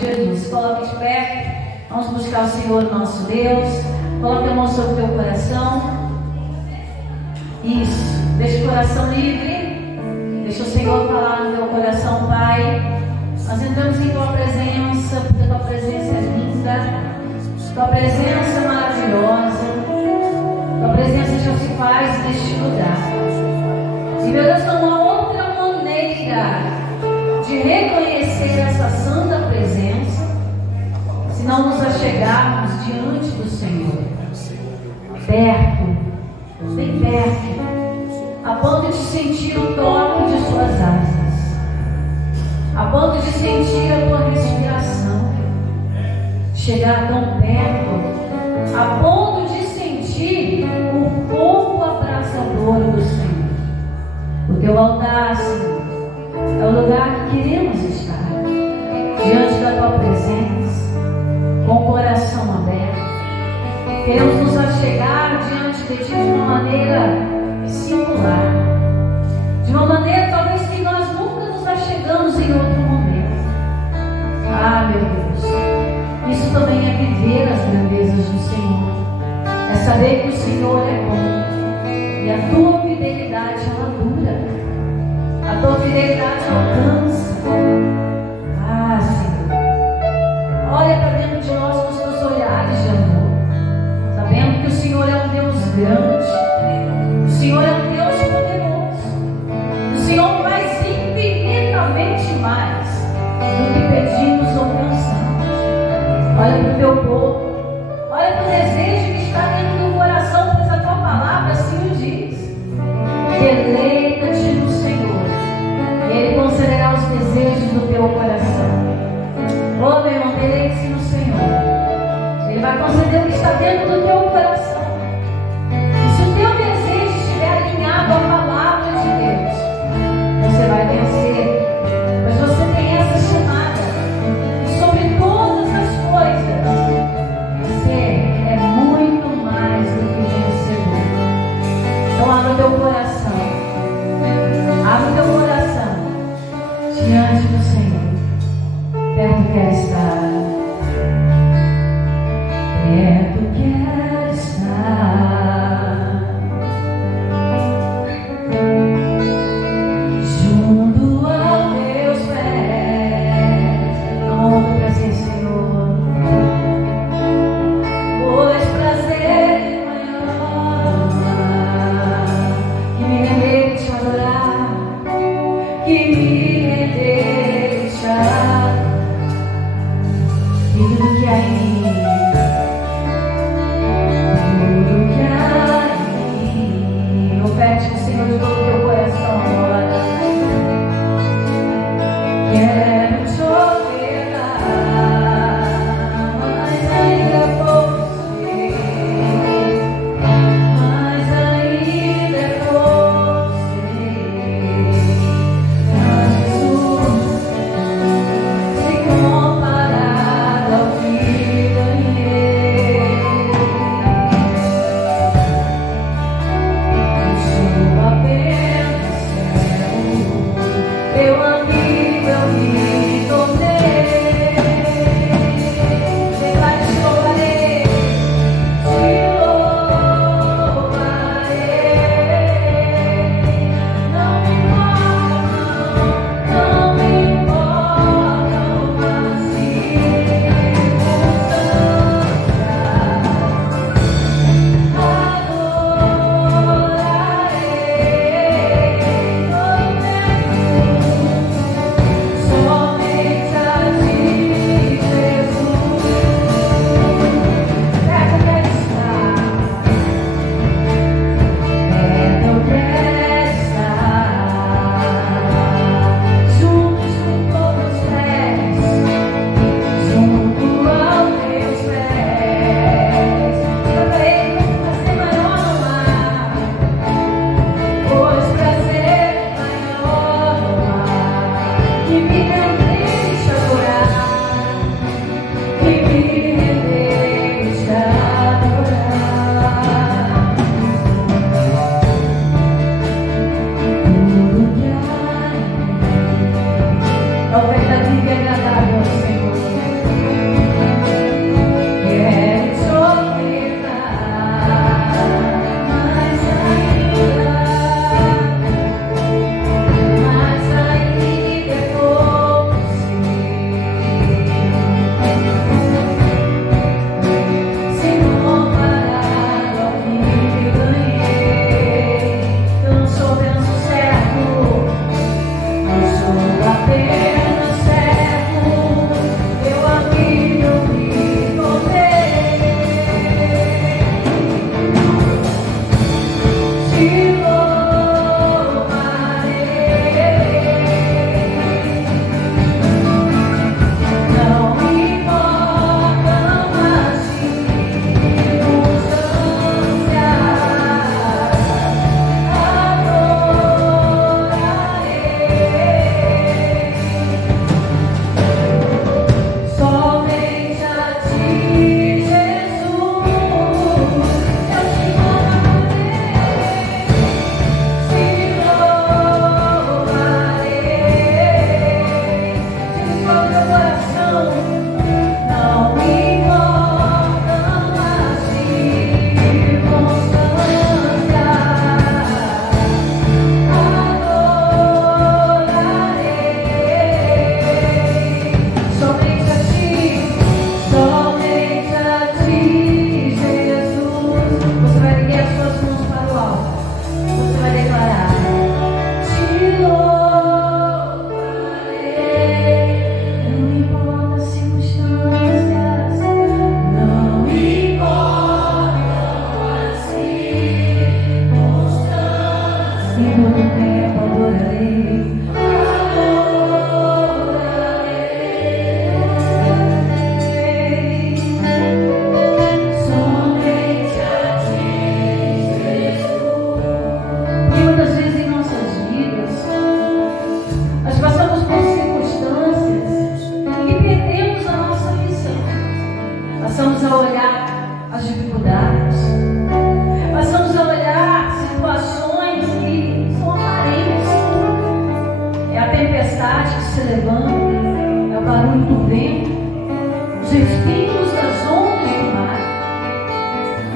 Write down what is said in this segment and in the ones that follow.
Jesus. Coloque de pé. Vamos buscar o Senhor nosso Deus. Coloque a mão sobre o teu coração. Isso. Deixa o coração livre. Deixa o Senhor falar no teu coração, Pai. Nós entramos em tua presença, porque tua presença é linda. Tua presença é maravilhosa. Tua presença já se faz neste lugar. E meu Deus, não há outra maneira de reconhecer essa santa presença se não nos achegarmos diante do Senhor, perto, bem perto, a ponto de sentir o toque de suas asas, a ponto de sentir a tua respiração, chegar tão perto, a ponto de sentir o fogo abrasador do Senhor. O teu altar, Senhor, é o lugar que queremos estar, diante da tua presença, com o coração aberto. Queremos nos achegar diante de ti de uma maneira singular, de uma maneira talvez que nós nunca nos achegamos em outro momento. Ah, meu Deus, isso também é viver as grandezas do Senhor, é saber que o Senhor é bom e a tua fidelidade ela dura. A tua fidelidade alcança. Ah, Senhor, olha para dentro de nós com os teus olhares de amor, sabendo que o Senhor é um Deus grande, o Senhor é um Deus poderoso, o Senhor faz infinitamente mais do que pedimos ou pensamos. Olha para o teu povo, olha para o desejo que está dentro do coração, pois a tua palavra assim o diz. Deleita-te no Senhor, Ele concederá os desejos do teu coração. Oh, meu irmão, deleite-se no Senhor. Ele vai conceder o que está dentro do teu coração. E se o teu barulho do vento, os respingos das ondas do mar.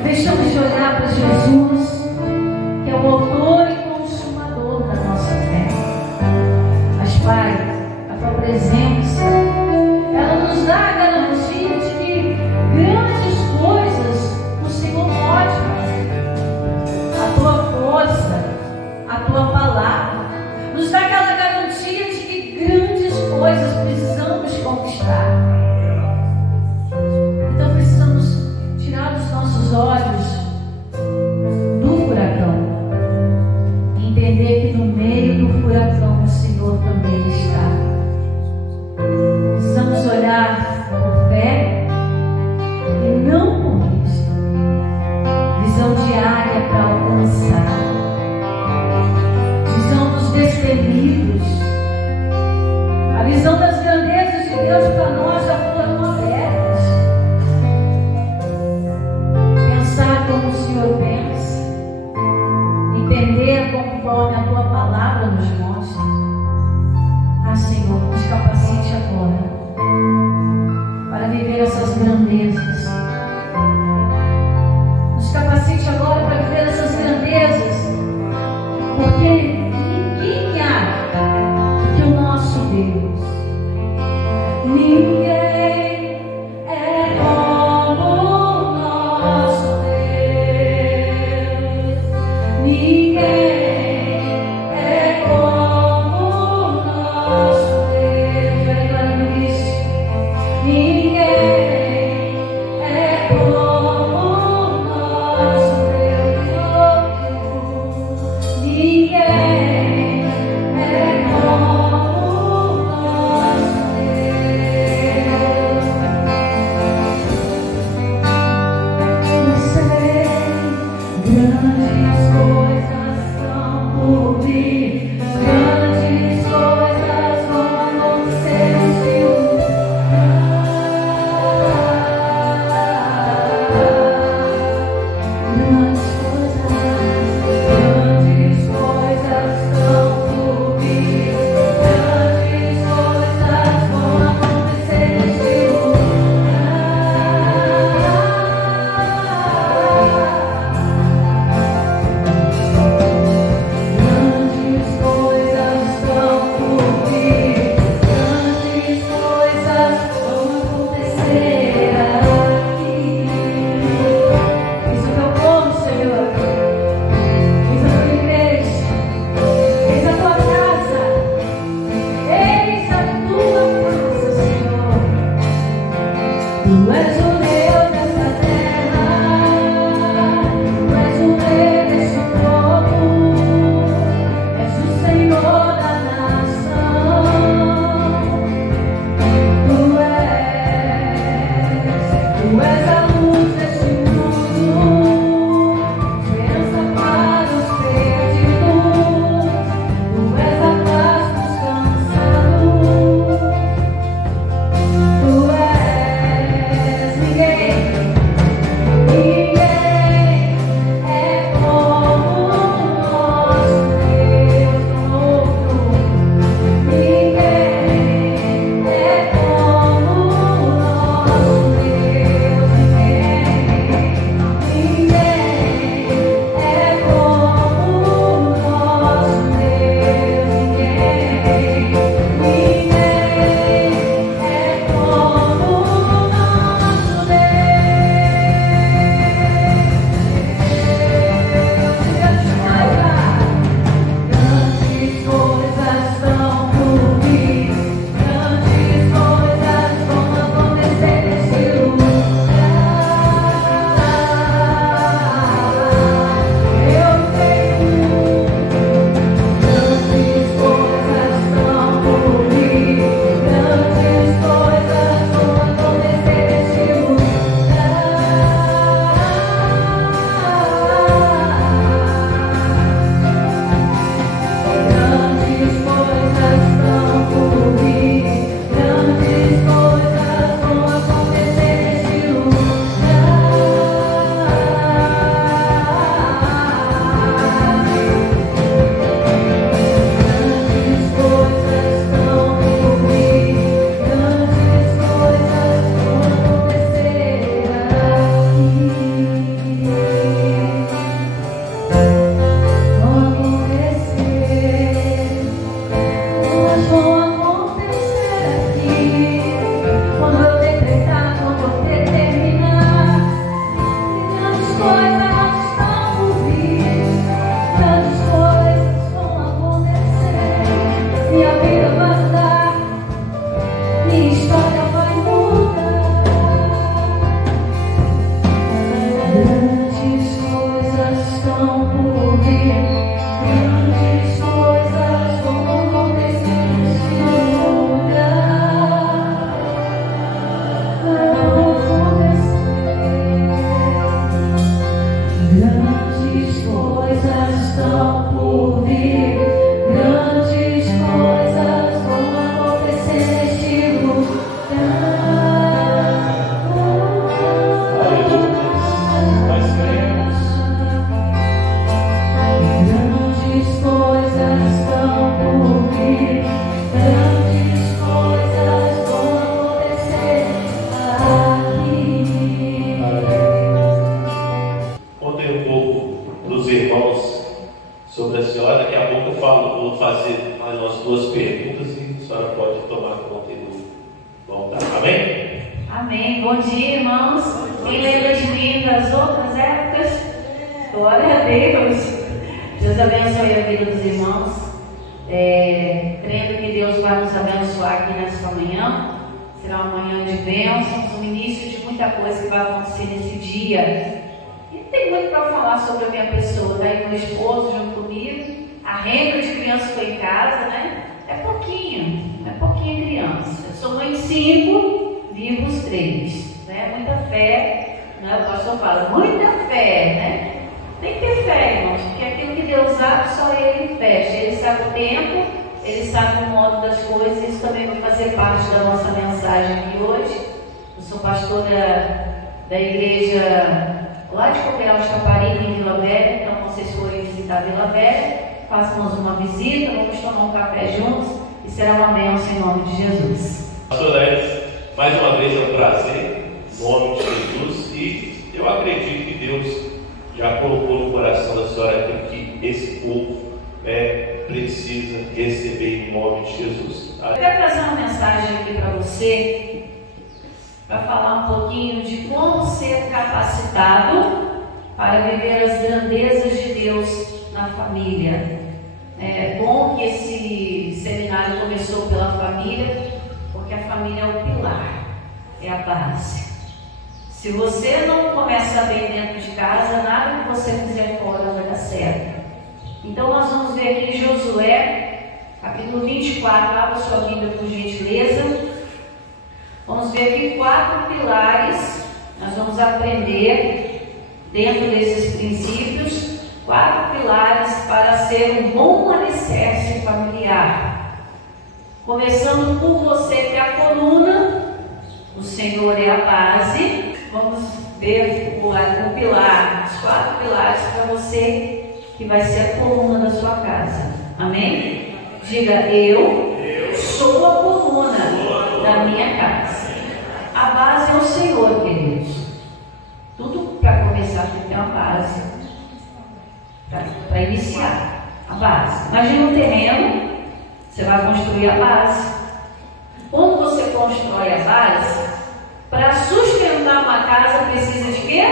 Deixamos de olhar para Jesus, que é o autor e consumador da nossa fé. Mas, Pai, a Tua presença, ela nos dá a garantia de que grandes coisas o Senhor pode fazer. A Tua força, a Tua palavra, nos dá aquela garantia de que grandes coisas precisamos conquistar. Então precisamos tirar os nossos olhos do furacão e entender que no meio do furacão o Senhor também está. Precisamos olhar por fé e não por vista. Visão diária para alcançar. Visão dos destemidos. A visão das grandezas de Deus para nós já foram abertas. Pensar como o Senhor pensa. Entender conforme a Tua palavra nos mostra. Ah, Senhor, nos capacite agora para viver essas grandezas. Nos capacite agora para viver essas grandezas, porque ninguém há do que o nosso Deus. Ninguém é como o nosso Deus. Ninguém é como o nosso Deus. Vai declarando isso. Ninguém é como o nosso Deus. Ninguém é como o nosso Deus. Eu sei, grandes coisas estão por vir, grandes coisas vão acontecer neste lugar. Grandes coisas estão por vir, grandes coisas vão acontecer neste lugar. Grandes coisas estão por vir, grandes coisas vão acontecer neste lugar. Nós cremos. Grandes coisas estão por vir, grandes coisas vão acontecer aqui. Contei um pouco dos irmãos sobre a senhora. Daqui a pouco eu vou fazer mais umas 2 perguntas e a senhora pode tomar conta do voltar. Amém? Amém. Bom dia, irmãos. Quem lembra de mim das outras épocas? Glória a Deus. Deus abençoe a vida dos irmãos. Crendo que Deus vai nos abençoar aqui nesta manhã. Será uma manhã de bênçãos, um início de muita coisa que vai acontecer nesse dia. E não tem muito para falar sobre a minha pessoa. Está aí meu esposo junto comigo. A renda de criança foi em casa, né? É pouquinho criança. Eu sou mãe de 5, vivos 3. Né? Muita fé, né? O pastor fala, muita fé, né? Tem que ter fé, irmãos, porque aquilo que Deus abre, só Ele fecha. Ele sabe o tempo, Ele sabe o modo das coisas. Isso também vai fazer parte da nossa mensagem aqui hoje. Eu sou pastora da igreja lá de Coqueiral de Caparica, em Vila Velha. Então, quando vocês forem visitar Vila Velha, façam-nos uma visita, vamos tomar um café juntos e será uma bênção em nome de Jesus. Pastor Leves, mais uma vez é um prazer, em nome de Jesus, e eu acredito que Deus já colocou no coração da senhora aquilo que esse povo precisa receber em nome de Jesus. Eu quero trazer uma mensagem aqui para você, para falar um pouquinho de como ser capacitado para viver as grandezas de Deus na família. É bom que esse seminário começou pela família, porque a família é o pilar, é a base. Se você não começa bem dentro de casa, nada que você fizer fora vai dar certo. Então nós vamos ver aqui em Josué, capítulo 24, abra sua Bíblia por gentileza. Vamos ver aqui 4 pilares, nós vamos aprender dentro desses princípios, 4 pilares para ser um bom alicerce familiar. Começando por você que é a coluna, o Senhor é a base. Vamos ver o pilar, os 4 pilares para você que vai ser a coluna da sua casa. Amém? Diga, eu sou a coluna da minha casa. A base é o Senhor, queridos. Tudo para começar tem que ter uma base. Para iniciar a base. Imagina um terreno, você vai construir a base. Quando você constrói a base, para sustentar uma casa precisa de quê?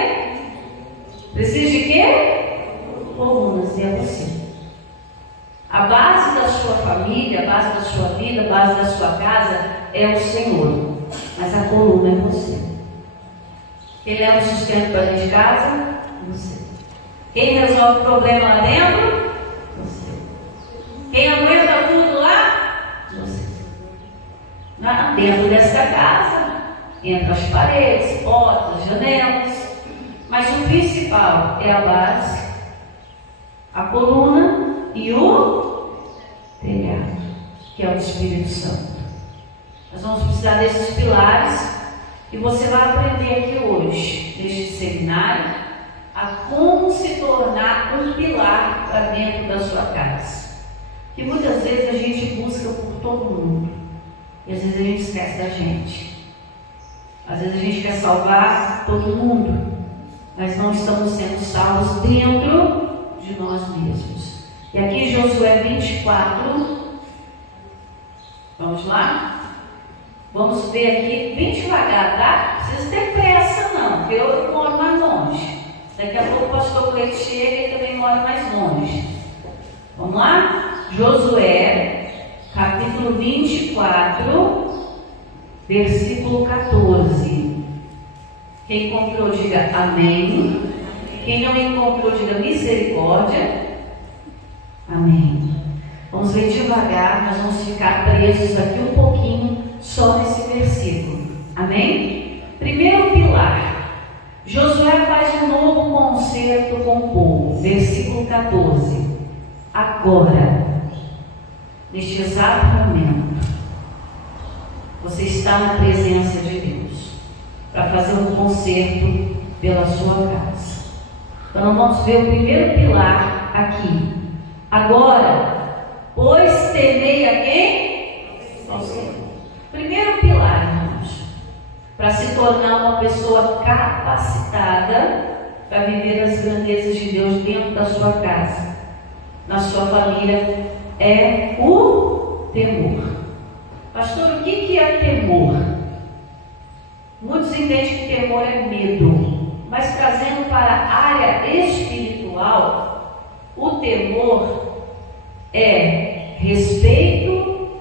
Precisa de quê? Colunas, e é você. A base da sua família, a base da sua vida, a base da sua casa é o Senhor. Mas a coluna é você. Quem leva o sustento para dentro de casa? Você. Quem resolve o problema lá dentro? Você. Quem aguenta tudo lá? Você. Dentro dessa casa, entre as paredes, portas, janelas. Mas o principal é a base, a coluna e o telhado, que é o Espírito Santo. Nós vamos precisar desses pilares e você vai aprender aqui hoje, neste seminário, a como se tornar um pilar para dentro da sua casa. Que muitas vezes a gente busca por todo mundo e às vezes a gente esquece da gente. Às vezes a gente quer salvar todo mundo, mas não estamos sendo salvos dentro de nós mesmos. E aqui em Josué 24, vamos lá? Vamos ver aqui bem devagar, tá? Não precisa ter pressa não, porque eu moro mais longe. Daqui a pouco o pastor Cleito chega e também mora mais longe. Vamos lá? Josué, capítulo 24, versículo 14. Quem encontrou, diga amém. Quem não encontrou, diga misericórdia. Amém. Vamos ver devagar, nós vamos ficar presos aqui um pouquinho só nesse versículo. Amém? Primeiro pilar. Josué faz um novo concerto com o povo, versículo 14. Agora, neste exato momento, você está na presença de Deus para fazer um concerto pela sua casa. Então vamos ver o primeiro pilar aqui. Agora, pois temei a quem? Ao Senhor. Primeiro pilar, irmãos, para se tornar uma pessoa capacitada para viver as grandezas de Deus dentro da sua casa, na sua família, é o temor. Pastor, o que é temor? Muitos entendem que temor é medo, mas trazendo para a área espiritual, o temor é respeito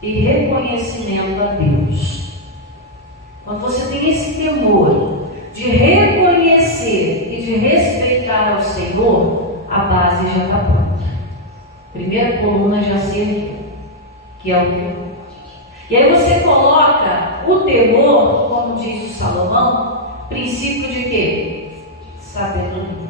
e reconhecimento a Deus. Quando você tem esse temor de reconhecer e de respeitar ao Senhor, a base já está pronta. Primeira coluna já se ergueu, que é o temor. E aí você coloca o temor, como diz o Salomão, princípio de quê? Sabedoria.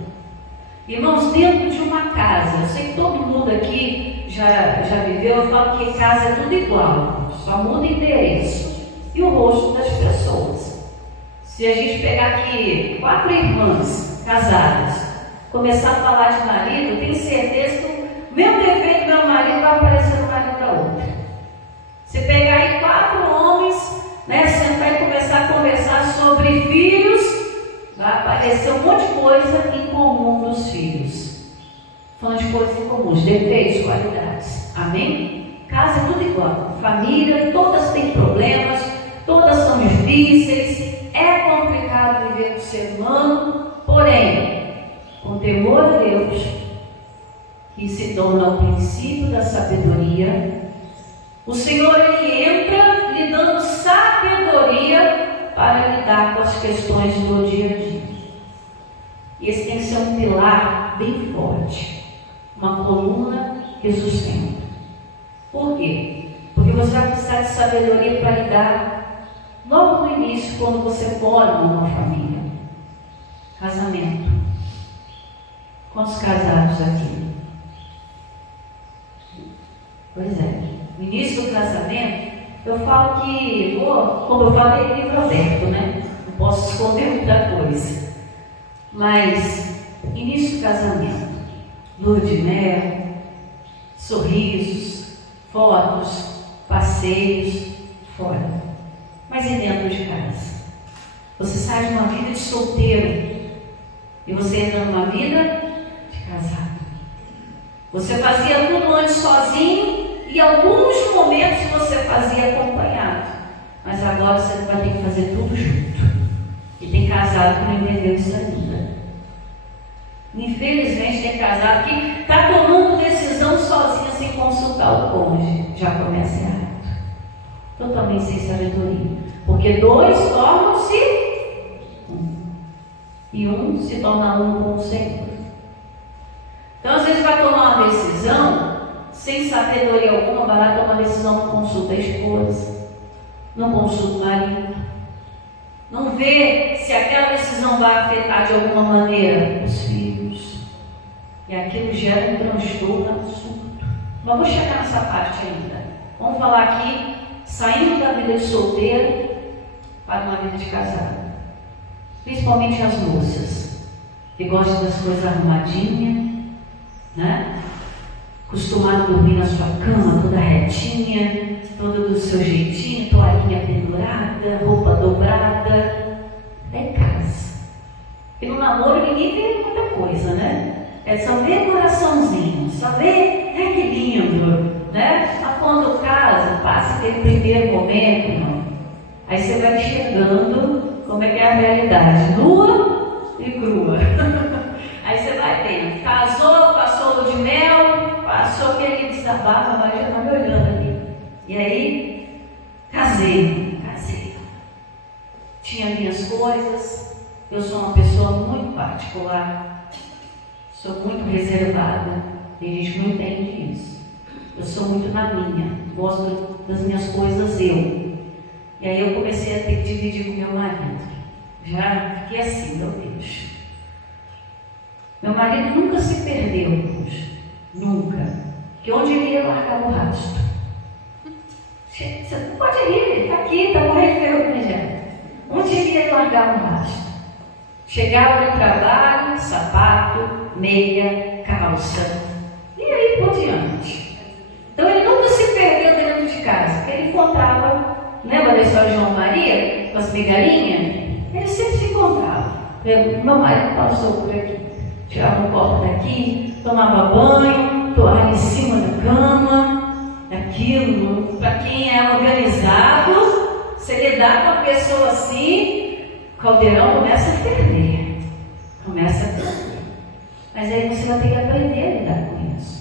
Irmãos, dentro de uma casa, eu sei que todo mundo aqui já viveu, eu falo que casa é tudo igual, só muda o endereço e o rosto das pessoas. Se a gente pegar aqui 4 irmãs casadas, começar a falar de marido, eu tenho certeza que o mesmo defeito do meu marido vai aparecer no marido da outra. Se pegar aí 4 homens, né, sentar e começar a conversar sobre filhos, vai aparecer um monte de coisa em comum dos filhos. Falando de coisas em comuns, defeitos, qualidades. Amém? Casa é tudo igual. Família, todas têm problemas, todas são difíceis. É complicado viver com o ser humano, porém, com temor a Deus, que se torna o princípio da sabedoria, o Senhor, Ele entra lhe dando sabedoria para lidar com as questões do dia a dia. E esse tem que ser um pilar bem forte, uma coluna que sustenta. Por quê? Porque você vai precisar de sabedoria para lidar logo no início, quando você forma uma família. Casamento. Quantos casados aqui? Pois é. No início do casamento, eu falo que, como eu falei, livro aberto, né? Não posso esconder muita coisa. Mas, início do casamento, lua de mel, sorrisos, fotos, passeios, fora. Mas e dentro de casa? Você sai de uma vida de solteiro e você entra numa vida de casado. Você fazia tudo antes sozinho, e alguns momentos você fazia acompanhado, mas agora você vai ter que fazer tudo junto. E tem casado que não entendeu isso ainda. Infelizmente tem casado que está tomando decisão sozinha sem consultar o cônjuge. Já começa errado. Totalmente sem sabedoria. Porque 2 tornam-se 1. E 1 se torna 1 com o Senhor. Então às vezes vai tomar uma decisão sem sabedoria alguma, vai lá tomar uma decisão, não consulta a esposa, não consulta o marido, não vê se aquela decisão vai afetar de alguma maneira os filhos, e aquilo gera um transtorno absurdo. Mas vou chegar nessa parte ainda. Vamos falar aqui, saindo da vida de solteiro para uma vida de casado, principalmente as moças que gostam das coisas arrumadinhas, né? Acostumado a dormir na sua cama, toda retinha, toda do seu jeitinho, toalhinha pendurada, roupa dobrada. É em casa. E no namoro ninguém vê muita coisa, né? É só ver coraçãozinho, só ver, que lindo, né? Mas quando casa, passa aquele primeiro momento, não. Aí você vai enxergando como é que é a realidade, nua e crua. Aí você vai vendo, casou, passou lua de mel, passou aquele desabafo, mas já está me olhando ali. E aí, casei. Tinha minhas coisas, eu sou uma pessoa muito particular, sou muito reservada, tem gente que não entende isso. Eu sou muito na minha, gosto das minhas coisas eu. E aí eu comecei a ter que dividir com meu marido. Já fiquei assim, meu Deus. Meu marido nunca se perdeu, nunca. Que onde ele ia largar o rastro? Você não pode rir, ele está aqui, está morrendo de vergonha já. Onde ele ia largar o rastro? Chegava no trabalho, sapato, meia, calça. E aí por diante. Então ele nunca se perdeu dentro de casa, porque ele encontrava, lembra da história de João Maria, com as migalhinhas? Ele sempre se encontrava. Meu marido passou por aqui, tirava um copo daqui, tomava banho, toalha em cima da cama, aquilo. Para quem é organizado, se lidar com uma pessoa assim, o caldeirão começa a ferver. Mas aí você vai ter que aprender a lidar com isso.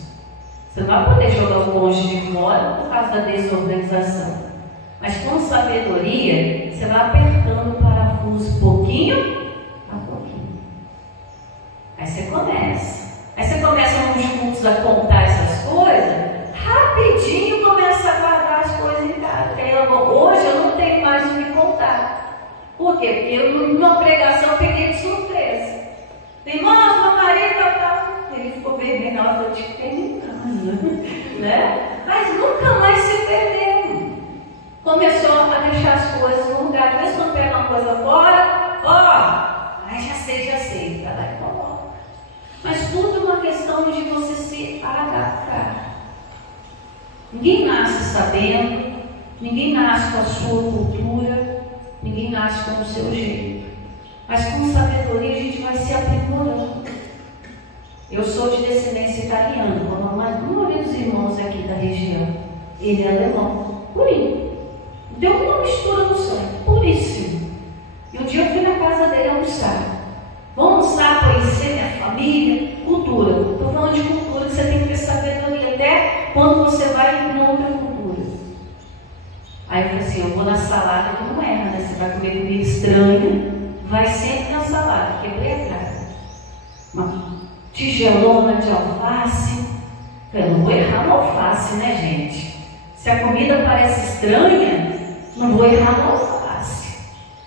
Você não vai poder jogar o cônjuge de fora por causa da desorganização. Mas com sabedoria, você vai apertando o parafuso pouquinho a pouquinho. Aí você começa uns cultos a contar essas coisas, rapidinho começa a guardar as coisas em casa. Hoje eu não tenho mais o que contar. Por quê? Porque eu, numa pregação, peguei de surpresa. Irmãos, meu marido ele ficou vermelho na hora que eu te terminando, né? Mas nunca mais se perdeu. Começou a deixar as coisas no lugar. Mas quando pega uma coisa fora, já sei, vai lá e coloca. Mas tudo é uma questão de você se adaptar. Ninguém nasce sabendo, ninguém nasce com a sua cultura, ninguém nasce com o seu jeito. Mas com sabedoria a gente vai se aprimorando. Eu sou de descendência italiana, como a maioria dos irmãos aqui da região. Ele é alemão, purinho. Deu uma mistura no sangue, puríssimo. E um dia eu fui na casa dele almoçar. Vamos almoçar, conhecer minha família, cultura. Estou falando de cultura, que você tem que ter sabedoria até quando você vai em outra cultura. Aí eu falei assim, eu vou na salada que não erra, né? Você vai comer comida estranha, vai sempre na salada, quebrei a cara. Uma tigelona de alface. Eu não vou errar no alface, né, gente? Se a comida parece estranha, não vou errar no alface.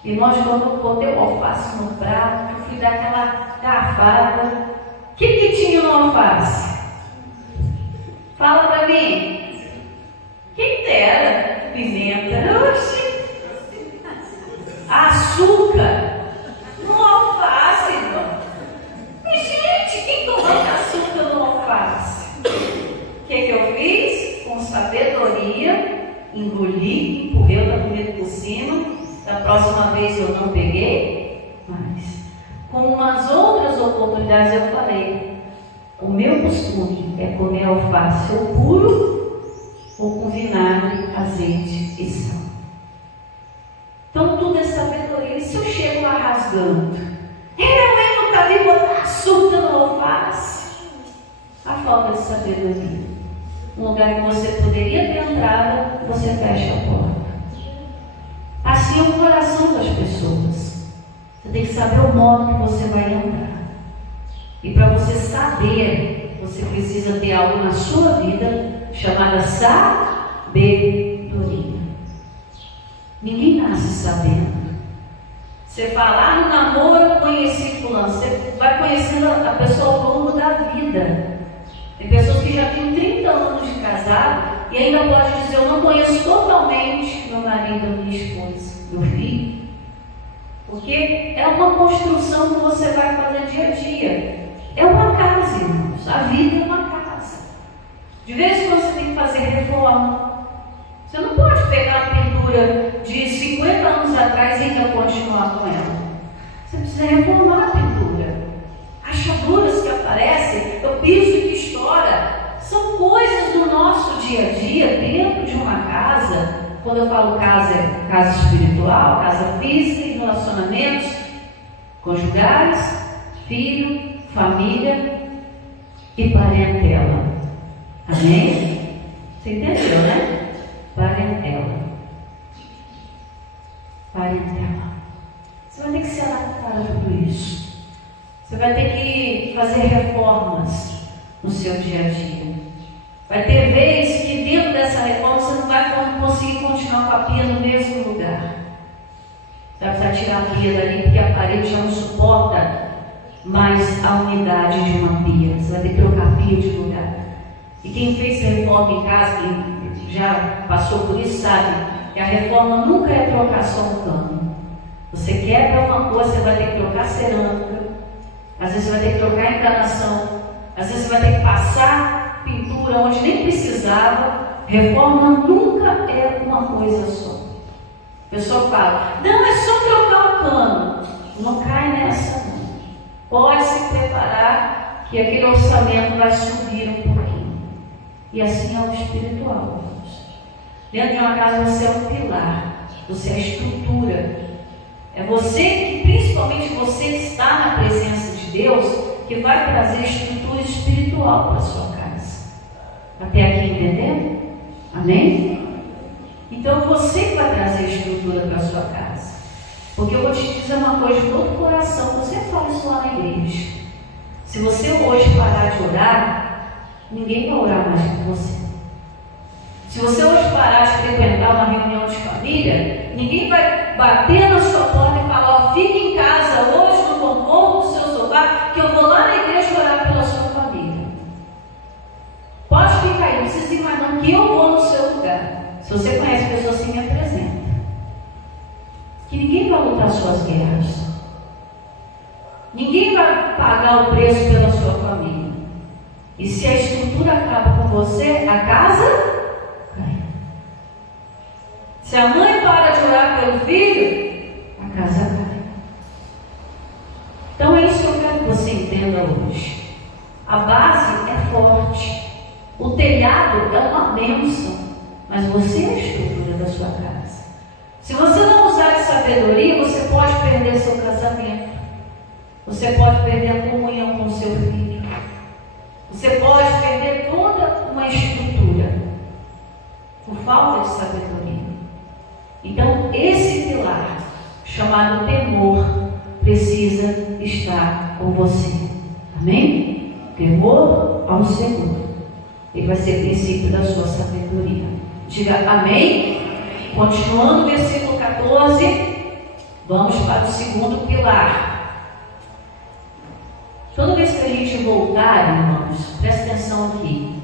E nós, quando eu botei o alface no prato, eu fui dar aquela garfada. O que tinha no alface? Fala pra mim. Quem dera? Pimenta. Oxi. Açúcar. No alface, irmão. Mas, gente, quem coloca açúcar no alface? O que eu fiz? Com sabedoria, engoli, empurrei outra comida por cima. Da próxima vez eu não peguei mais. Com umas outras oportunidades eu falei, o meu costume é comer alface ou puro ou com vinagre, azeite e sal. Então tudo é sabedoria. E se eu chego lá rasgando, eu nunca vi botar açúcar no alface? A falta de sabedoria. Um lugar que você poderia ter entrado, você fecha a porta. Assim é o coração das pessoas. Você tem que saber o modo que você vai entrar. E para você saber, você precisa ter algo na sua vida chamada sabedoria. Ninguém nasce sabendo. Você fala, no namoro eu conheci fulano. Você vai conhecendo a pessoa ao longo da vida. Tem pessoas que já têm 30 anos de casado e ainda pode dizer, eu não conheço totalmente meu marido ou minha esposa, meu filho. Porque é uma construção que você vai fazer dia a dia. É uma casa, irmãos. A vida é uma casa. De vez em quando você tem que fazer reforma. Você não pode pegar a pintura de 50 anos atrás e ainda continuar com ela. Você precisa reformar a pintura. Rachaduras que aparecem, o piso que estoura, são coisas do nosso dia a dia dentro de uma casa. Quando eu falo casa, é casa espiritual, casa física e relacionamentos conjugais, filho, família e parentela. Amém? Você entendeu, né? Parentela. Você vai ter que se adaptar a tudo isso. Você vai ter que fazer reformas no seu dia a dia. Vai ter vezes que dentro dessa reforma você não vai conseguir continuar com a pia no mesmo lugar. Você vai precisar tirar a pia dali, porque a parede já não suporta mais a unidade de uma pia. Você vai ter que trocar a pia de lugar. E quem fez reforma em casa, quem já passou por isso, sabe que a reforma nunca é trocar só um cano. Você quebra uma coisa, você vai ter que trocar cerâmica. Às vezes você vai ter que trocar encanação. Às vezes você vai ter que passar pintura onde nem precisava. Reforma nunca é uma coisa só. A pessoa fala, não, é só trocar um cano. Não cai nessa não. Pode se preparar que aquele orçamento vai subir um pouquinho. E assim é o espiritual. Dentro de uma casa você é um pilar. Você é a estrutura. É você que, principalmente você que está na presença de Deus, que vai trazer estrutura espiritual para a sua casa. Até aqui entendendo? Amém? Então você que vai trazer estrutura para a sua casa. Porque eu vou te dizer uma coisa de todo o coração, você fala isso lá na igreja. Se você hoje parar de orar, ninguém vai orar mais por você. Se você hoje parar de frequentar uma reunião de família, ninguém vai bater na sua porta e falar, ó, fique em casa hoje no conforto do seu sofá, que eu vou lá na igreja orar pela sua família. Pode ficar aí, não precisa ir mais não, que eu vou no seu lugar. Se você conhece pessoas assim, me apresenta. Que ninguém vai lutar suas guerras. Ninguém vai pagar o preço pela sua família. E se a estrutura acaba com você, a casa cai. Se a mãe para de orar pelo filho, a casa cai. Então é isso que eu quero que você entenda hoje. A base é forte. O telhado é uma bênção. Mas você é a estrutura da sua casa. Se você não usar de sabedoria, você pode perder seu casamento. Você pode perder a comunhão com seu filho. Você pode perder toda uma estrutura por falta de sabedoria. Então, esse pilar, chamado temor, precisa estar com você. Amém? Temor ao Senhor. Ele vai ser o princípio da sua sabedoria. Diga amém. Continuando o versículo 14, vamos para o segundo pilar. Toda vez que a gente voltar, irmãos, presta atenção aqui.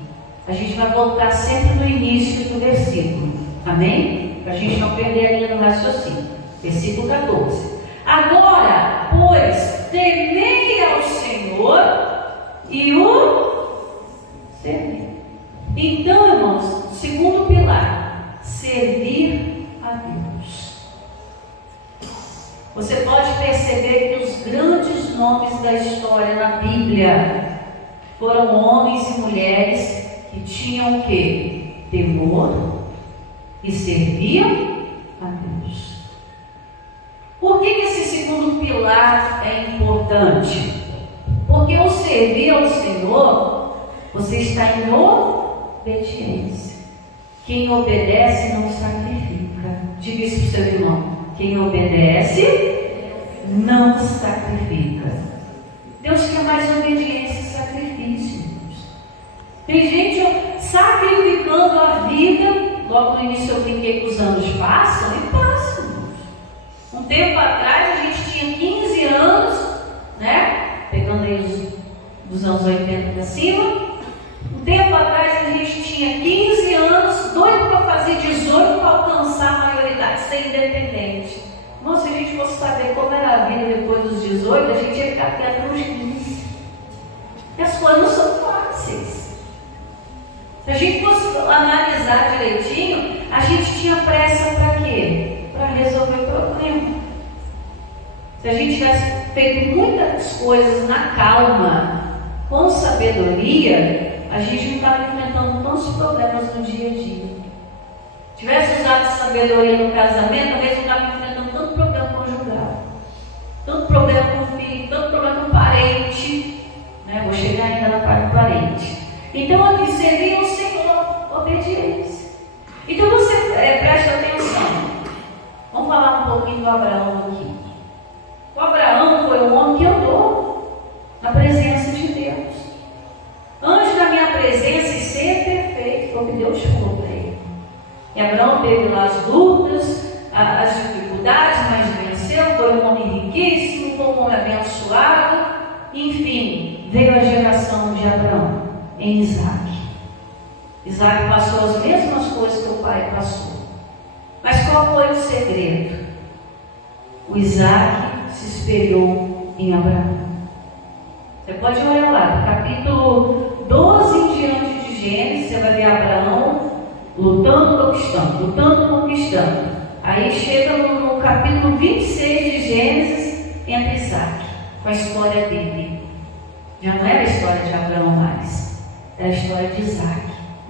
A gente vai voltar sempre no início do versículo. Amém? Para a gente não perder a linha do raciocínio. Versículo 14. Agora, pois, temei ao Senhor e o servir. Então, irmãos, segundo pilar, servir a Deus. Você pode perceber que os grandes nomes da história na Bíblia foram homens e mulheres que tinham o quê? Temor e serviam a Deus. Por que esse segundo pilar é importante? Porque ao servir ao Senhor, você está em obediência. Quem obedece não sacrifica. Diga isso para o seu irmão. Quem obedece não sacrifica. Deus quer mais obediência e sacrifício. Tem gente sacrificando a vida. Logo no início eu brinquei que os anos passam e passam. Um tempo atrás a gente tinha 15 anos, né? Pegando aí dos anos 80 para cima. Um tempo atrás a gente tinha 15 anos, doido para fazer 18 para alcançar a maioridade, ser independente. Não, se a gente fosse saber como era a vida depois dos 18, a gente ia ficar até nos 15. E as coisas não são fáceis. Se a gente fosse analisar direitinho, a gente tinha pressa para quê? Para resolver o problema. Se a gente tivesse feito muitas coisas na calma, com sabedoria, a gente não estava enfrentando tantos problemas no dia a dia. Tivesse usado sabedoria no casamento, talvez não estava enfrentando tanto problema conjugal, tanto problema com o filho, tanto problema com o parente, né? Vou chegar ainda na parte do parente. Então aqui servir o Senhor, obediência. Então você presta atenção. Vamos falar um pouquinho do Abraão aqui. O Abraão foi um homem que andou na presença de Deus. Antes da minha presença e ser perfeito, foi o que Deus falou para ele. E Abraão teve lá as lutas, as dificuldades, mas venceu. geração de Abraão? Em Isaac. Isaac passou as mesmas coisas que o pai passou. Mas qual foi o segredo? O Isaac se espelhou em Abraão. Você pode olhar lá, capítulo 12 em diante de Gênesis, você vai ver Abraão lutando, conquistando. Aí chega no capítulo 26 de Gênesis, entra Isaac, com a história dele. Já não era a história de Abraão mais, era a história de Isaac,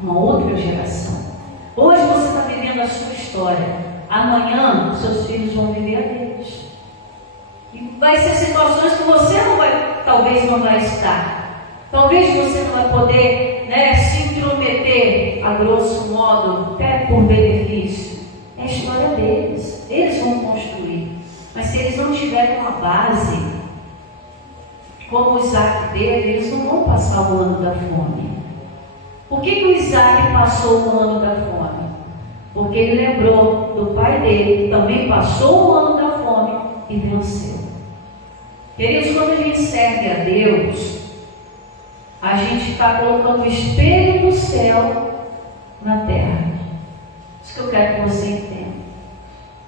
uma outra geração. Hoje você está vivendo a sua história, amanhã seus filhos vão viver a deles. E vai ser situações que você talvez não vai estar. Talvez você não vai poder, se intrometer, a grosso modo, até por benefício. É a história deles. Eles vão construir. Mas se eles não tiverem uma base, como o Isaac teve, eles não vão passar o ano da fome. Por que o Isaac passou o ano da fome? Porque ele lembrou do pai dele, que também passou o ano da fome e venceu. Queridos, quando a gente serve a Deus, a gente está colocando o espelho do céu na terra. Isso que eu quero que você entenda.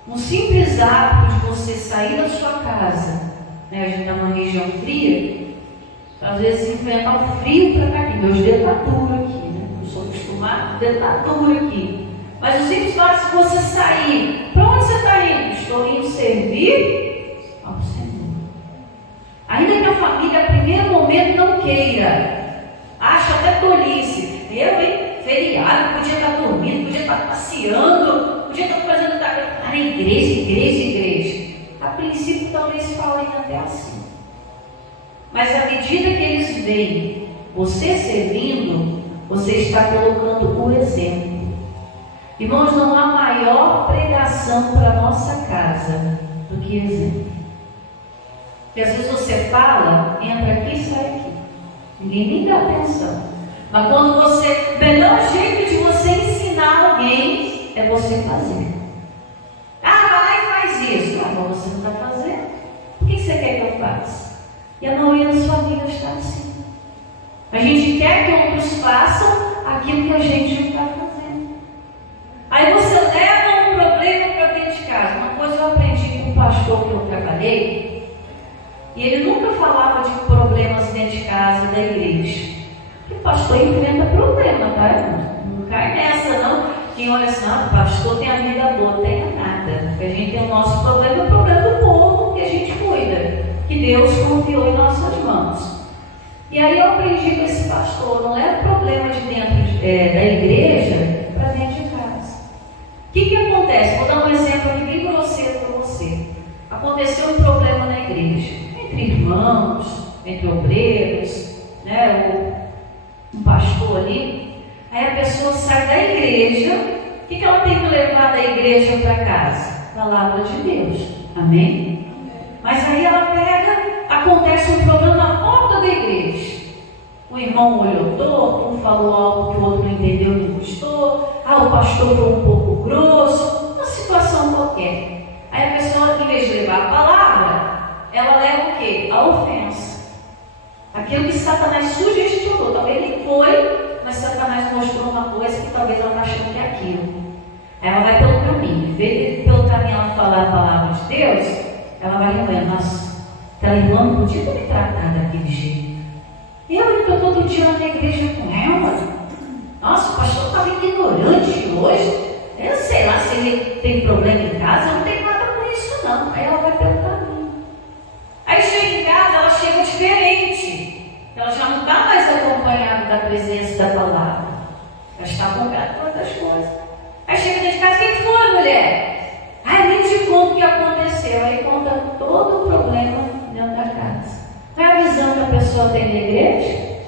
Um simples ato de você sair da sua casa, a gente está numa região fria, às vezes enfrentar o frio para cá aqui. Meus dedos estão duros aqui, eu sou acostumado, o dedo está duro aqui. Mas o simples fato de você sair, para onde você está indo? Estou indo servir ao Senhor. Ainda que a família, a primeiro momento, não queira, acha até tolice. Feriado, podia estar dormindo, podia estar passeando, podia estar fazendo na igreja. A princípio, talvez falem até assim. Mas à medida que eles veem você servindo, você está colocando o exemplo. Irmãos, não há maior pregação para a nossa casa do que exemplo. Porque às vezes você fala, entra aqui e sai aqui. Ninguém nem dá atenção. Mas quando o melhor jeito de você ensinar alguém é você fazer. Vai lá e faz isso. Mas você não está fazendo. Por que você quer que eu faça? E a maioria das famílias está assim. A gente quer que outros façam aquilo que a gente não está fazendo. Aí você leva um problema para dentro de casa. Uma coisa eu aprendi com um pastor que eu trabalhei, e ele nunca falava de problemas dentro de casa da igreja. Porque o pastor enfrenta problema, tá? Não cai nessa, não. Quem olha assim, o pastor tem a vida boa, não tem nada. Porque a gente tem o nosso problema, o problema do povo que a gente cuida, que Deus confiou em nossas mãos. E aí eu aprendi com esse pastor, não leva problema de dentro da igreja para dentro de casa. O que acontece? Vou dar um exemplo aqui bem grosseiro para você. Aconteceu um problema na igreja, entre irmãos, entre obreiros, um pastor ali. Aí a pessoa sai da igreja. O que ela tem que levar da igreja para casa? Palavra de Deus. Amém? Mas aí ela acontece um problema na porta da igreja. O irmão olhou torto, um falou algo que o outro não entendeu, não gostou. O pastor foi um pouco grosso. Uma situação qualquer. Aí a pessoa, em vez de levar a palavra, ela leva o quê? A ofensa. Aquilo que Satanás sugestionou. Talvez ele foi, mas Satanás mostrou uma coisa que talvez ela está achando que é aquilo. Aí ela vai pelo caminho. Em vez de pelo caminho ela falar a palavra de Deus, ela vai lembrando, nossa, aquela irmã não podia ter me tratado daquele jeito. Eu estou todo dia na igreja com ela. Nossa, o pastor estava ignorante hoje. Eu sei lá se ele tem problema em casa, eu não tenho nada com isso não. Aí ela vai pelo caminho. Aí chega em casa, ela chega diferente. Ela já não está mais acompanhada da presença da palavra. Ela está acompanhada por outras coisas. Aí chega dentro de casa, o que foi, mulher? Eu nem te conto o que aconteceu. Aí conta todo o problema dentro da casa. Está a visão que a pessoa tem na igreja?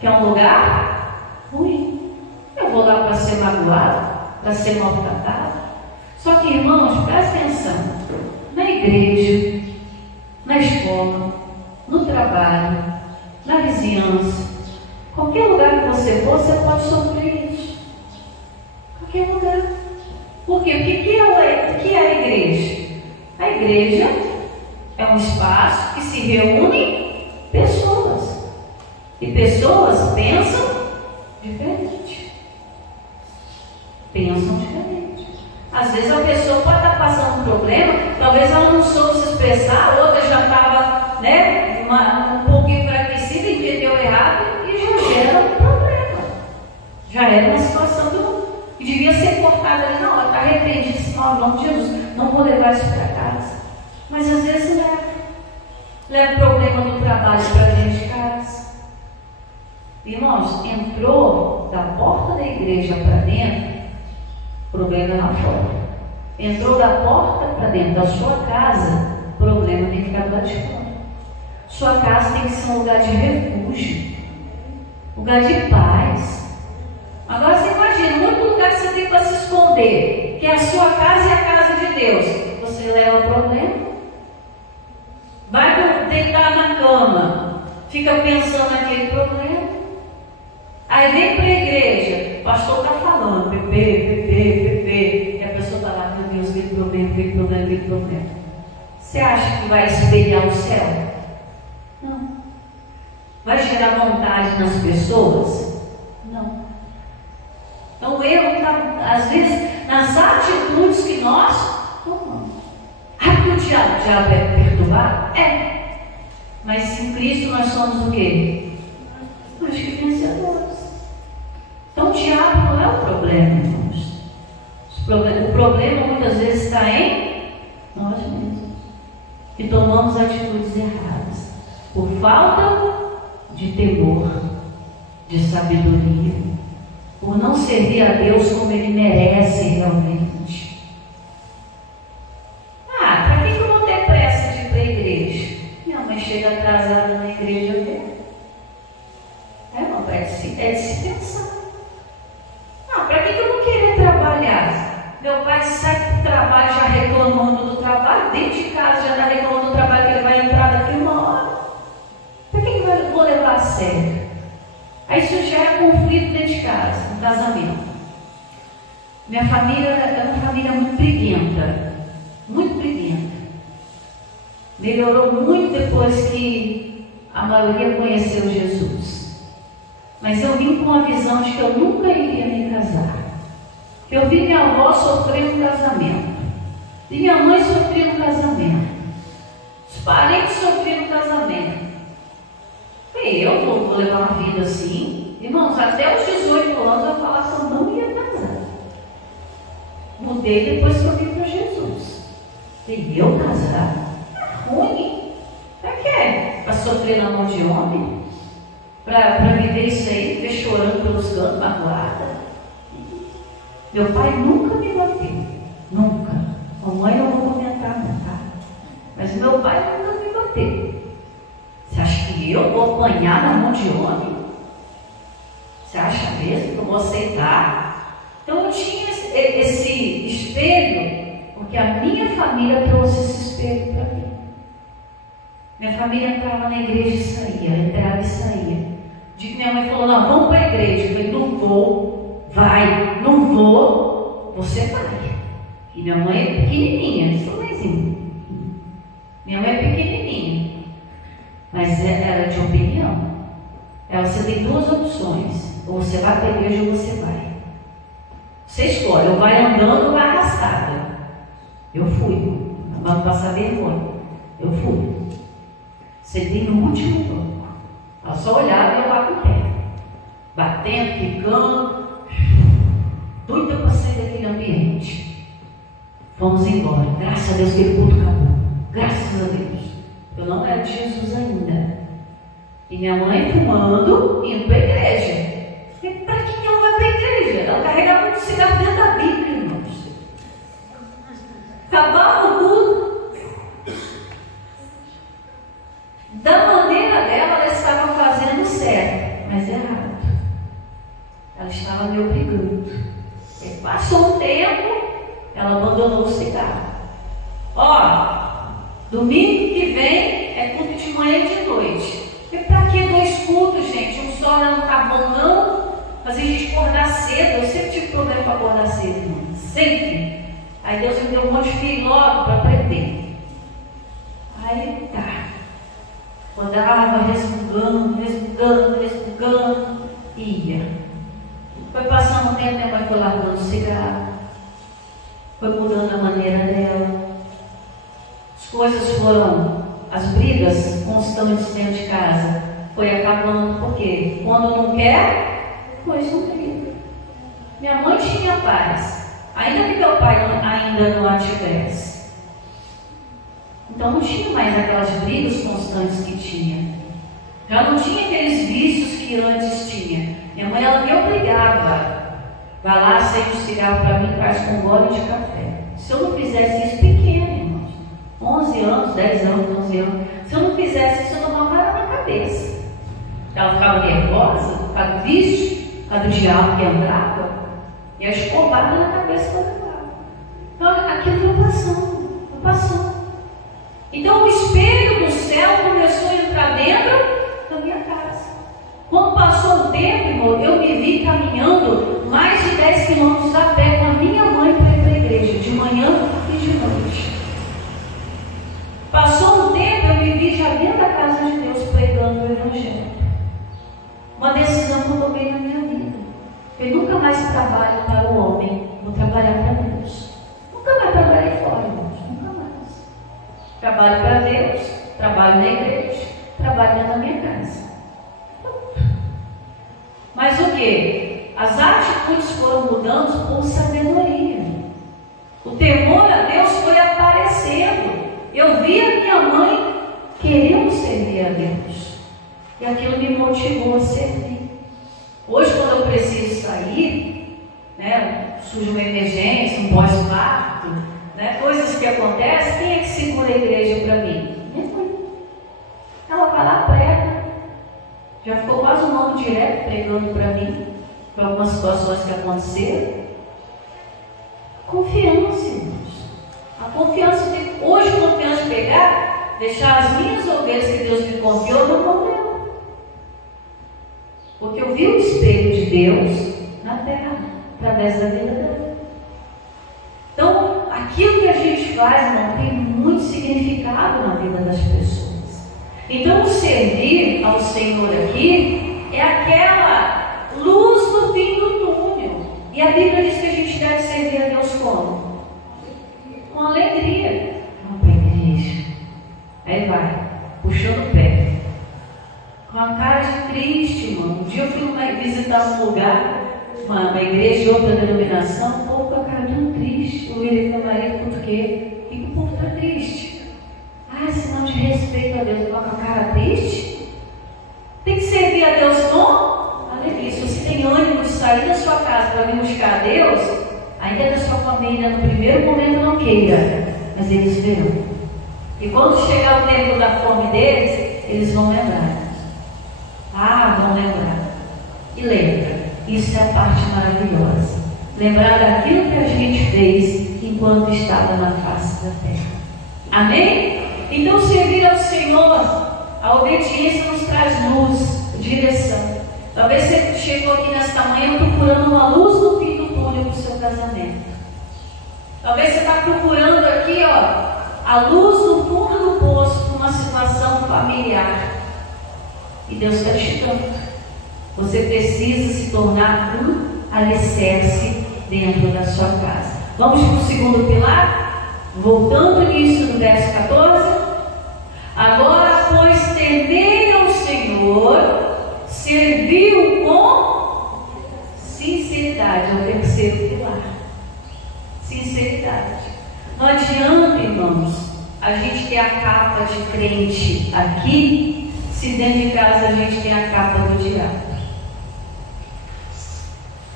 Que é um lugar ruim. Eu vou lá para ser magoado, para ser maltratado. Só que, irmãos, presta atenção. Na igreja, na escola, no trabalho, na vizinhança, qualquer lugar que você for, você pode sofrer isso. Qualquer lugar. Por quê? Porque o que é a igreja? A igreja é um espaço que se reúnem pessoas. E pessoas pensam diferente. Pensam diferente. Às vezes a pessoa pode estar passando um problema, talvez ela não soube se expressar, a outra já estava, né, um pouco enfraquecida, entendeu errado e já gera um problema. Já era uma situação que devia ser cortada ali na hora. Está arrependido, Senhor, em nome de Jesus, não vou levar isso para casa. Mas às vezes leva o problema do trabalho para dentro de casa. Irmãos, entrou da porta da igreja para dentro, problema lá fora. Entrou da porta para dentro da sua casa, problema tem que ficar do lado de fora. Sua casa tem que ser um lugar de refúgio, lugar de paz. Agora você imagina, o único lugar que você tem para se esconder, que é a sua casa e a casa de Deus, você leva o problema. Vai deitar na cama, fica pensando naquele problema. Aí vem para a igreja, o pastor está falando, bebê, e a pessoa está lá, meu Deus, aquele problema. Você acha que vai espelhar o céu? Não. Vai gerar vontade nas pessoas? Não. Então o erro está, às vezes, nas atitudes que nós tomamos. Porque o diabo é perturbado? É. Mas em Cristo nós somos o quê? Nós que vencedores. Então o diabo não é o problema, irmãos. O problema muitas vezes está em nós mesmos. Que tomamos atitudes erradas. Por falta de temor, de sabedoria. Por não servir a Deus como Ele merece realmente. Para que eu vou ter pressa de ir para a igreja? Minha mãe chega atrasada na igreja dela. É de se pensar. Para que eu vou querer trabalhar? Meu pai sai para o trabalho já reclamando do trabalho, dentro de casa já está reclamando do trabalho que ele vai entrar daqui uma hora. Para que eu vou levar a sério? Aí isso gera conflito dentro de casa, no casamento. Minha família é uma família muito briguenta. Muito briguenta. Melhorou muito depois que a maioria conheceu Jesus. Mas eu vim com uma visão de que eu nunca iria me casar. Eu vi minha avó sofrer no casamento. E minha mãe sofrer no casamento. Os parentes sofrer no casamento. E eu vou levar uma vida assim. Irmãos, até os 18 anos eu falava que eu não ia casar. Mudei depois que eu vim para Jesus. E eu casar? É ruim. Para quê? Para sofrer na mão de homem? Para viver isso aí, viver chorando pelos cantos, magoada. Meu pai nunca me bateu. Nunca. Mamãe eu não vou comentar, não, tá? Mas meu pai nunca me bateu. Você acha que eu vou apanhar na mão de homem? Você acha mesmo que eu vou aceitar? Então eu tinha esse espelho, porque a minha família trouxe esse espelho para mim. Minha família entrava na igreja e saía, entrava e saía. De que minha mãe falou, não, vamos para a igreja. Eu falei, não vou, vai, não vou, você vai. E minha mãe é pequenininha, sozinha. Minha mãe é pequenininha, mas era de opinião. Você tem duas opções, ou você vai para a igreja ou você vai. Você escolhe, ou vai andando ou vai arrastada. Eu fui, vamos passar vergonha. Eu fui. Sentei no último banco. Ela só olhava e eu lá com o pé. Batendo, picando. Doida para sair daquele ambiente. Fomos embora. Graças a Deus que aquele culto acabou. Graças a Deus. Eu não era de Jesus ainda. E minha mãe fumando, indo para a igreja. E para que ela vai para a igreja? Ela carregava um cigarro dentro da Bíblia, irmãos. Acabava o culto. Da maneira dela, ela estava fazendo certo, mas errado. Ela estava me obrigando. Passou um tempo, ela abandonou o cigarro. Domingo que vem é culto de manhã e de noite. E para que 2 cultos, gente? Um só não está bom, não? Fazer a gente acordar cedo. Eu sempre tive problema para acordar cedo, irmão. Sempre. Aí Deus me deu um monte de filho logo para aprender. Aí tá. Acordava resmungando. casamento, minha mãe foi largando o cigarro, foi mudando a maneira dela. As coisas foram, as brigas constantes dentro de casa, foi acabando, porque quando não quer, pois não briga. Minha mãe tinha paz, ainda que meu pai ainda não a tivesse. Então não tinha mais aquelas brigas constantes que tinha. Já não tinha aqueles vícios que antes tinha. Minha mãe, ela me obrigava. Vai lá, acende um cigarro para mim, traz com um gole de café. Se eu não fizesse isso, pequeno, irmãos, 11 anos, 10 anos, 11 anos, se eu não fizesse isso, eu tomava cara na cabeça. Ela ficava nervosa, por causa do vício, por causa do diabo que entrava, e a escovada na cabeça quando entrava. Então aquilo foi passando, foi passando. Então o espelho do céu começou a entrar dentro da minha casa. Quando passou o tempo, irmão, eu me vi caminhando mais de 10 quilômetros a pé com a minha mãe para ir para a igreja, de manhã e de noite. Passou um tempo, eu me vi já dentro da casa de Deus pregando o Evangelho. Uma decisão que eu tomei na minha vida. Eu nunca mais trabalho para o homem, vou trabalhar para Deus. Nunca mais trabalhei fora, irmãos, nunca mais. Trabalho para Deus, trabalho na igreja, trabalho dentro da minha casa. Mas o que? As atitudes foram mudando por sabedoria. O temor a Deus foi aparecendo. Eu vi a minha mãe querendo servir a Deus. E aquilo me motivou a servir. Hoje, quando eu preciso sair, né, surge uma emergência, um pós-parto, né, coisas que acontecem, quem é que segura a igreja para mim? Minha mãe. Ela vai lá, prega. Já ficou quase um ano direto pregando para mim, para algumas situações que aconteceram. Confiança, irmãos. A confiança de hoje, confiança de pegar, deixar as minhas ovelhas que Deus me confiou no problema. Porque eu vi o espelho de Deus na terra, através da vida dela. Então, aquilo que a gente faz, irmão, tem muito significado na vida das pessoas. Então, o servir ao Senhor aqui é aquela luz no fim do túnel. E a Bíblia diz que a gente deve servir a Deus como? Com alegria. Vamos para a igreja. Aí vai, puxando o pé. Com a cara de triste, irmão. Um dia eu fui visitar um lugar, uma igreja de outra denominação, o povo com a cara tão triste. Eu ia com meu marido, por quê? E o povo está triste. Ah, sinal de respeito a Deus, com a cara triste? Tem que servir a Deus com alegria. Se você tem ânimo de sair da sua casa para vir buscar a Deus, ainda que a sua família no primeiro momento não queira, mas eles verão. E quando chegar o tempo da fome deles, eles vão lembrar. Ah, vão lembrar. E lembra, isso é a parte maravilhosa. Lembrar daquilo que a gente fez enquanto estava na face da terra. Amém? Então, servir ao Senhor, a obediência nos traz luz, direção. Talvez você chegou aqui nesta manhã procurando uma luz no fim do túnel para o seu casamento. Talvez você está procurando aqui, a luz no fundo do poço para uma situação familiar. E Deus está te dando. Você precisa se tornar um alicerce dentro da sua casa. Vamos para o segundo pilar? Voltando nisso no verso 14. Agora, pois, temei ao Senhor, serviu com sinceridade. É o terceiro pilar. Sinceridade. Não adianta, irmãos, a gente ter a capa de crente aqui, se dentro de casa a gente tem a capa do diabo.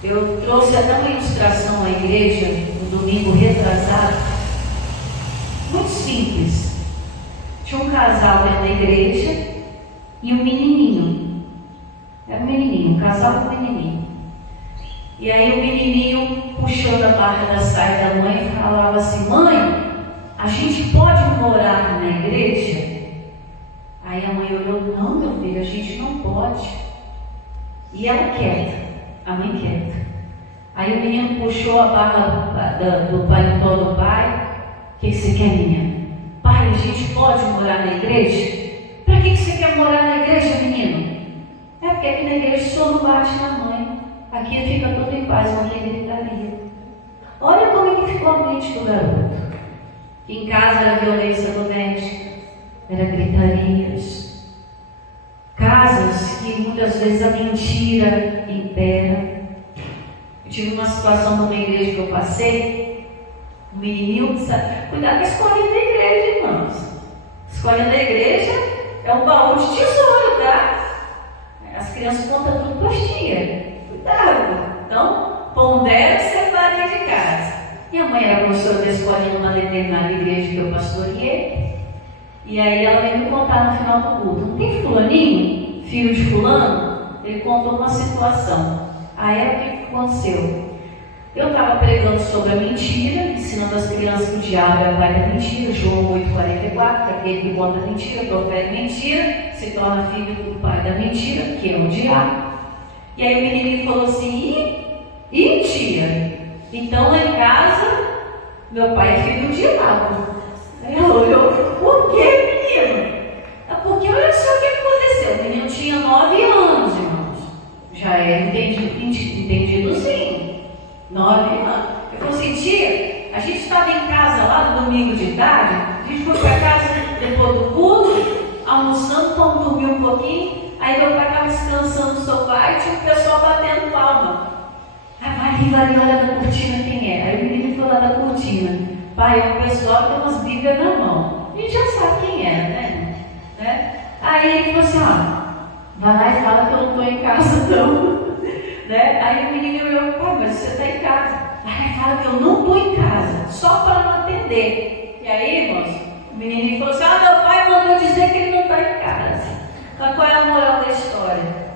Eu trouxe até uma ilustração à igreja no domingo retrasado, muito simples. Tinha um casal dentro da igreja e um menininho. Era um menininho, um casal com um menininho. E aí o menininho, puxando a barra da saia da mãe, falava assim: mãe, a gente pode morar na igreja? Aí a mãe olhou: não, meu filho, a gente não pode. E ela quieta, a mãe quieta. Aí o menino puxou a barra do paletó do pai: o que você quer, menina? Pai, a gente pode morar na igreja? Para que você quer morar na igreja, menino? É porque aqui na igreja o senhor não bate na mãe. Aqui fica tudo em paz, não tem gritaria. Olha como é que ficou a mente do garoto. Em casa era violência doméstica, era gritarias. Casas que muitas vezes a mentira impera. Eu tive uma situação numa igreja que eu passei, um menininho, sabe? Cuidado com a escolinha da igreja, irmãos. A escolinha da igreja é um baú de tesouro, tá? As crianças contam tudo para as tias. Cuidado. Então, pondera separar de casa. Minha mãe era professora da escolinha numa determinada igreja que eu pastoreei. E aí ela veio me contar no final do culto. Não tem fulaninho, filho de fulano? Ele contou uma situação. Aí o que aconteceu? Eu estava pregando sobre a mentira, ensinando as crianças que o diabo é o pai da mentira, João 8,44, que aquele que conta a mentira, profere mentira, se torna filho do pai da mentira, que é o diabo. E aí o menininho falou assim, e tia, então lá em casa, meu pai é filho do diabo. Aí ela olhou, por que, menino? Porque olha só o que aconteceu, o menino tinha 9 anos, irmãos. Já é entendido sim, 9 anos. Eu falei assim, tia, a gente estava em casa lá no domingo de tarde, a gente foi para casa depois do culto, almoçando, fomos dormir um pouquinho, aí meu pai estava descansando no sofá e tinha o pessoal batendo palma. Aí vai olha da cortina quem é. Aí o menino foi lá da cortina. Pai, é um pessoal que tem umas bíblias na mão. A gente já sabe quem é, né? Aí ele falou assim, vai lá e fala que eu não estou em casa não. Né? Aí o menino olhou, pai, mas você está em casa. Aí fala que eu não estou em casa, só para não atender. E aí, irmãos, o menino falou assim, meu pai mandou dizer que ele não está em casa. Então qual é a moral da história?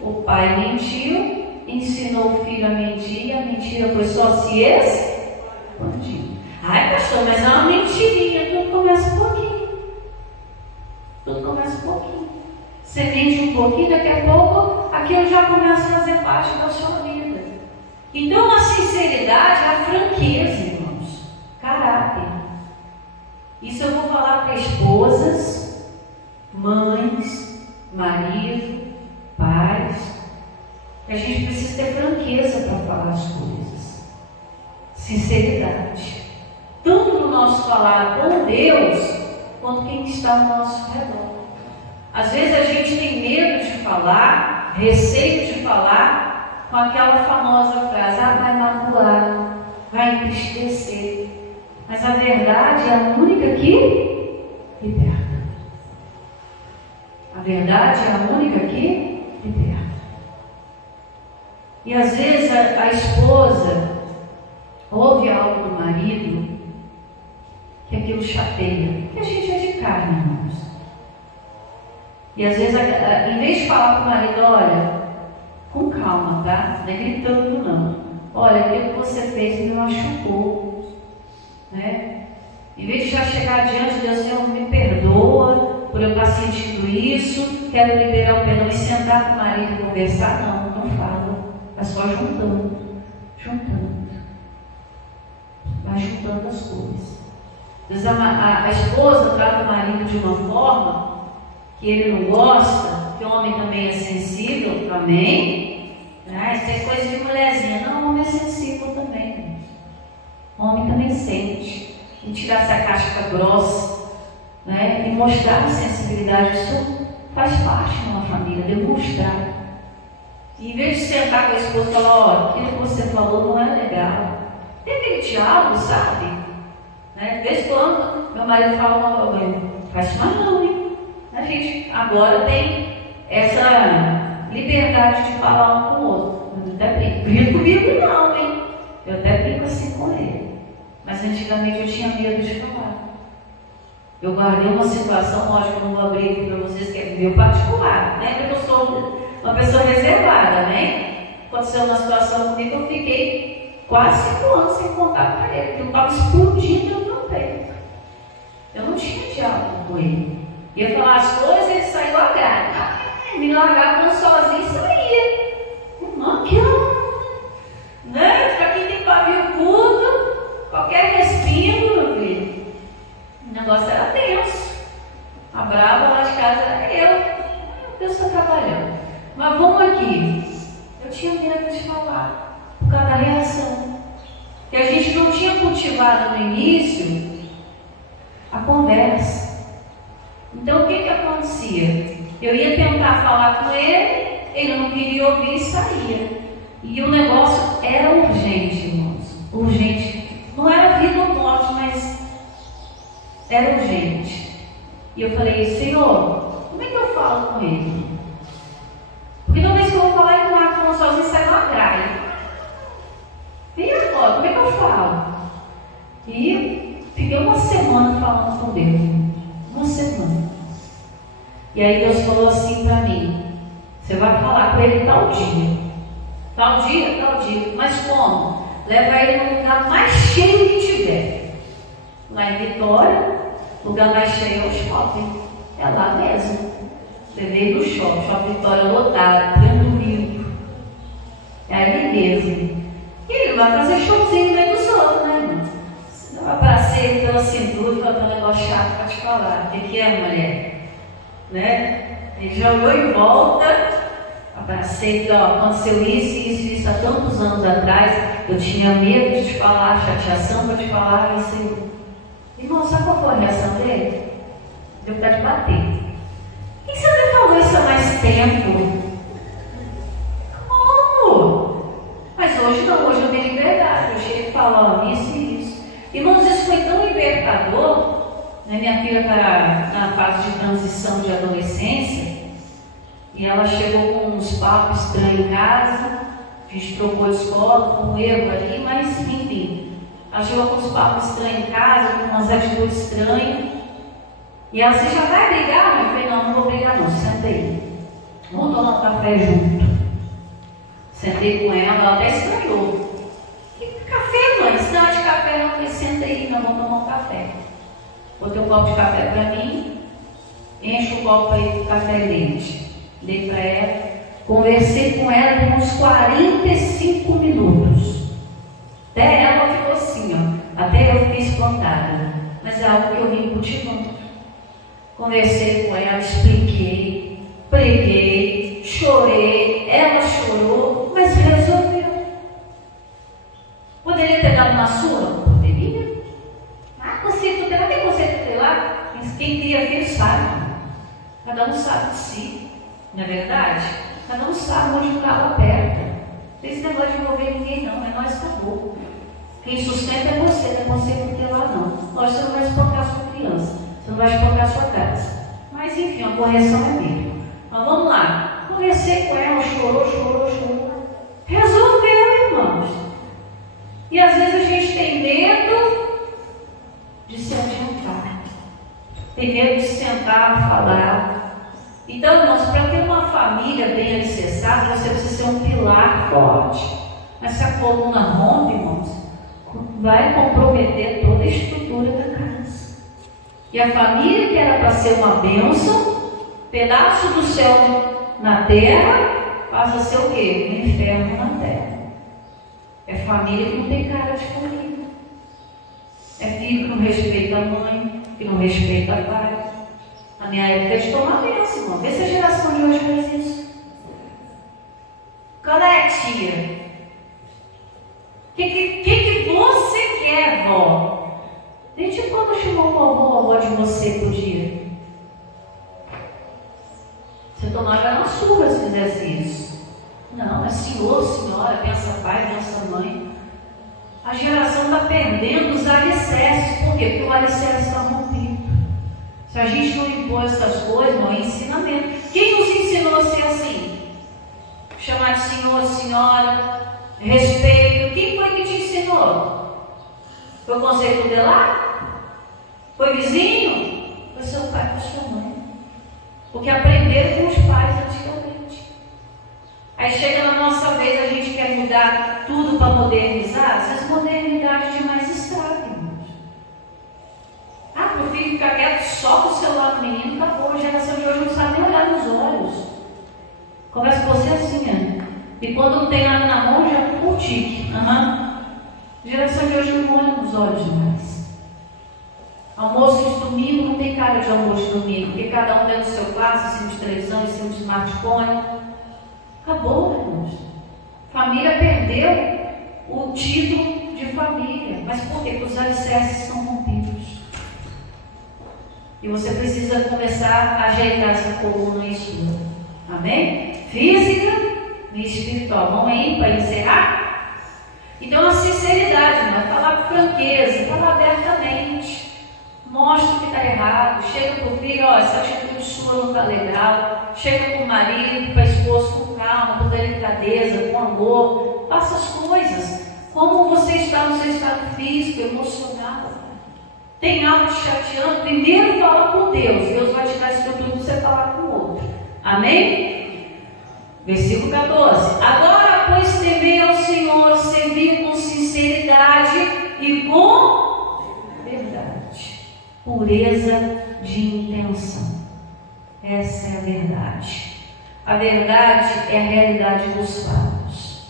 O pai mentiu, ensinou o filho a mentir, e a mentira foi só se expandir. Ai, pastor, mas é uma mentirinha. Tudo começa um pouquinho. Tudo começa um pouquinho. Você mente um pouquinho, daqui a pouco aquilo já começa a fazer parte da sua vida. Então a sinceridade é a franqueza, irmãos. Caráter. Isso eu vou falar para esposas, mães, marido, pais. A gente precisa ter franqueza para falar as coisas. Sinceridade. Tanto no nosso falar com Deus, quanto quem está ao nosso redor. Às vezes a gente tem medo de falar, receio de falar, com aquela famosa frase, vai magoar, vai entristecer. Mas a verdade é a única que liberta. A verdade é a única que liberta. E às vezes a esposa ouve algo do marido que aquilo chateia, que a gente é de carne, irmãos. E às vezes, em vez de falar para o marido, olha, com calma, tá? Não é gritando não. Olha, aquilo que você fez me machucou, né? Em vez de já chegar diante de Deus, Senhor, me perdoa por eu estar sentindo isso, quero liberar o perdão e sentar com o marido e conversar, não fala. É só juntando. Vai juntando as coisas. Às vezes a esposa trata o marido de uma forma que ele não gosta, que o homem também é sensível, amém? Isso é coisa de mulherzinha. Não, o homem é sensível também. O homem também sente. E tirar essa casca grossa, né? E mostrar a sensibilidade. Isso faz parte de uma família, demonstrar. E em vez de sentar com a esposa e falar, aquilo que você falou não é legal. Tem aquele diálogo, sabe? Né? De vez em quando, meu marido fala, faz mais não, hein? A gente agora tem essa liberdade de falar um com o outro. Eu até brinco comigo não, hein? Eu até brinco assim com ele. Mas antigamente eu tinha medo de falar. Eu guardei uma situação, lógico, eu não vou abrir aqui para vocês, que é meu particular. Lembra que eu sou uma pessoa reservada, né? Aconteceu uma situação comigo, eu fiquei quase 5 anos sem contar para ele, porque eu estava explodindo no meu peito. Eu não tinha diálogo com ele. Ia falar as coisas, ele saiu a gata. Me largava sozinho e saía. Irmão, que né? Para quem tem pavio curto, qualquer respingo, meu filho. O negócio era tenso. A brava lá de casa era eu. A pessoa trabalhando. Mas vamos aqui. Eu tinha medo de cultivado no início a conversa. Então o que acontecia? Eu ia tentar falar com ele, ele não queria ouvir e saía. E o negócio era urgente, irmãos. Urgente. Não era vida ou morte, mas era urgente. E eu falei, Senhor, como é que eu falo com ele? Porque toda vez que eu vou falar, ele não acha sozinho, sai uma graia. E agora, como é que eu falo? E fiquei uma semana falando com Deus. Uma semana. E aí Deus falou assim para mim: você vai falar com ele tal dia. Tal dia, tal dia. Mas como? Leva ele no lugar mais cheio que tiver. Lá em Vitória, o lugar mais cheio é o shopping. É lá mesmo. Levei no shopping Vitória lotado, tranquilo. É ali mesmo. E ele vai fazer showzinho no meio dos outros, né, irmão? Eu abracei ele pela cintura e falei um negócio chato para te falar. O que é, mulher? Né? Ele já olhou em volta, abracei e falei, ó, aconteceu isso há tantos anos atrás. Eu tinha medo de te falar, chateação para te falar isso. Irmão, sabe qual foi a reação dele? Deu vontade de bater. Por que você não falou isso há mais tempo? Como? Mas hoje não, hoje eu tenho liberdade. Eu chego e falo, ó, isso e isso. Irmãos, isso foi tão libertador. Né? Minha filha está na fase de transição de adolescência. E ela chegou com uns papos estranhos em casa. A gente trocou de escola, com um erro ali, mas enfim. Ela chegou com uns papos estranhos em casa, com umas atitudes estranhas. E ela, você já vai brigar? Eu falei, não vou brigar não, senta aí. Vamos tomar um café junto. Sentei com ela até estranhou. Que café, mãe? Se não é de café, não. Eu falei, senta aí, nós vamos tomar um café. Botei um copo de café para mim, encho o copo aí de café e leite. Dei para ela, conversei com ela por uns 45 minutos. Até ela ficou assim, ó. Até eu fiquei espantada. Mas é algo que eu vim cultivando. Conversei com ela, expliquei, preguei, chorei, ela chorou, mas resolveu. Poderia ter dado uma surra? Poderia. Conceito tutelar, tem conceito tutelar? Mas quem cria filho sabe. Cada um sabe de si, não é verdade? Cada um sabe onde o calo aperta. Não tem esse negócio de envolver ninguém não, é nós acabou. Quem sustenta é você, não é conceito tutelar não. Lógico, você não vai espancar a sua criança. Você não vai espancar a sua casa. Mas enfim, a correção é mesmo. Mas vamos lá. Conversei com ela, chorou. Resolveu, irmãos. E às vezes a gente tem medo de se adiantar. Tem medo de sentar, falar. Então, irmãos, para ter uma família bem alicerçada, você precisa ser um pilar forte. Mas se a coluna rompe, irmãos, vai comprometer toda a estrutura da casa. E a família que era para ser uma bênção, pedaço do céu na terra, passa a ser o quê? Um inferno na terra. É família que não tem cara de família. É filho que não respeita a mãe, que não respeita o pai. Na minha época eles tomavam bênção, irmão. Vê se a geração de hoje faz isso. Qual é, tia? O que você quer, vó? Desde quando chamou a avó de você por dia? Você tomava uma surra se fizesse isso. Não, é senhor, senhora, pensa pai, pensa mãe. A geração está perdendo os alicerces. Por quê? Porque o alicerce está rompido. Se a gente não impor essas coisas, não é ensinamento. Quem nos ensinou a ser assim? Chamar de senhor, senhora, respeito. Quem foi que te ensinou? Foi o conceito tutelar? Foi vizinho? Foi seu pai, foi sua mãe. Porque aprenderam com os pais antigamente. Aí chega na nossa vez, a gente quer mudar tudo para modernizar. Essas modernidades demais estragam, irmãos. Para o filho ficar quieto só com o celular do menino, acabou. A geração de hoje não sabe nem olhar nos olhos. Conversa com você assim, né? E quando não tem nada na mão, já com o tique. A geração de hoje não olha nos olhos demais. Almoço de domingo não tem cara de almoço de domingo, porque cada um dentro do seu quarto, em cima de televisão, em cima de smartphone. Acabou, irmãos. Família perdeu o título de de família. Mas por quê? Porque os alicerces estão rompidos. E você precisa começar a ajeitar essa coluna e sua. Amém? Física e espiritual. Vamos aí para encerrar? Então, a sinceridade, não é falar com franqueza, falar abertamente. Mostra o que está errado. Chega para o filho, ó, essa atitude sua não está legal. Chega para o marido, para a esposa, com calma, com delicadeza, com amor. Faça as coisas. Como você está no seu estado físico, emocional. Tem algo te chateando, primeiro fala com Deus. Deus vai te dar estrutura para você falar com o outro. Amém? Versículo 14. Agora, pois, temei ao Senhor, servir com sinceridade e com verdade. Pureza de intenção. Essa é a verdade. A verdade é a realidade dos fatos.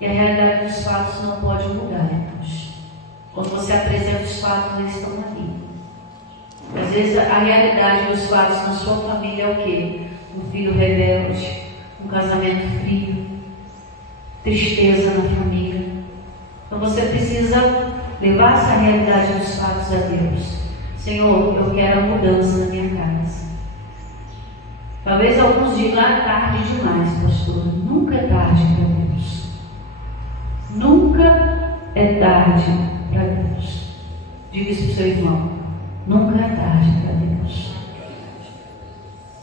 E a realidade dos fatos não pode mudar, irmãos. Quando você apresenta os fatos, eles estão ali. Às vezes a realidade dos fatos na sua família é o quê? Um filho rebelde, um casamento frio, tristeza na família. Então você precisa levar essa realidade dos fatos a Deus. Senhor, eu quero a mudança na minha casa. Talvez alguns digam, tarde demais, pastor. Nunca é tarde para Deus. Nunca é tarde para Deus. Diga isso para o seu irmão. Nunca é tarde para Deus.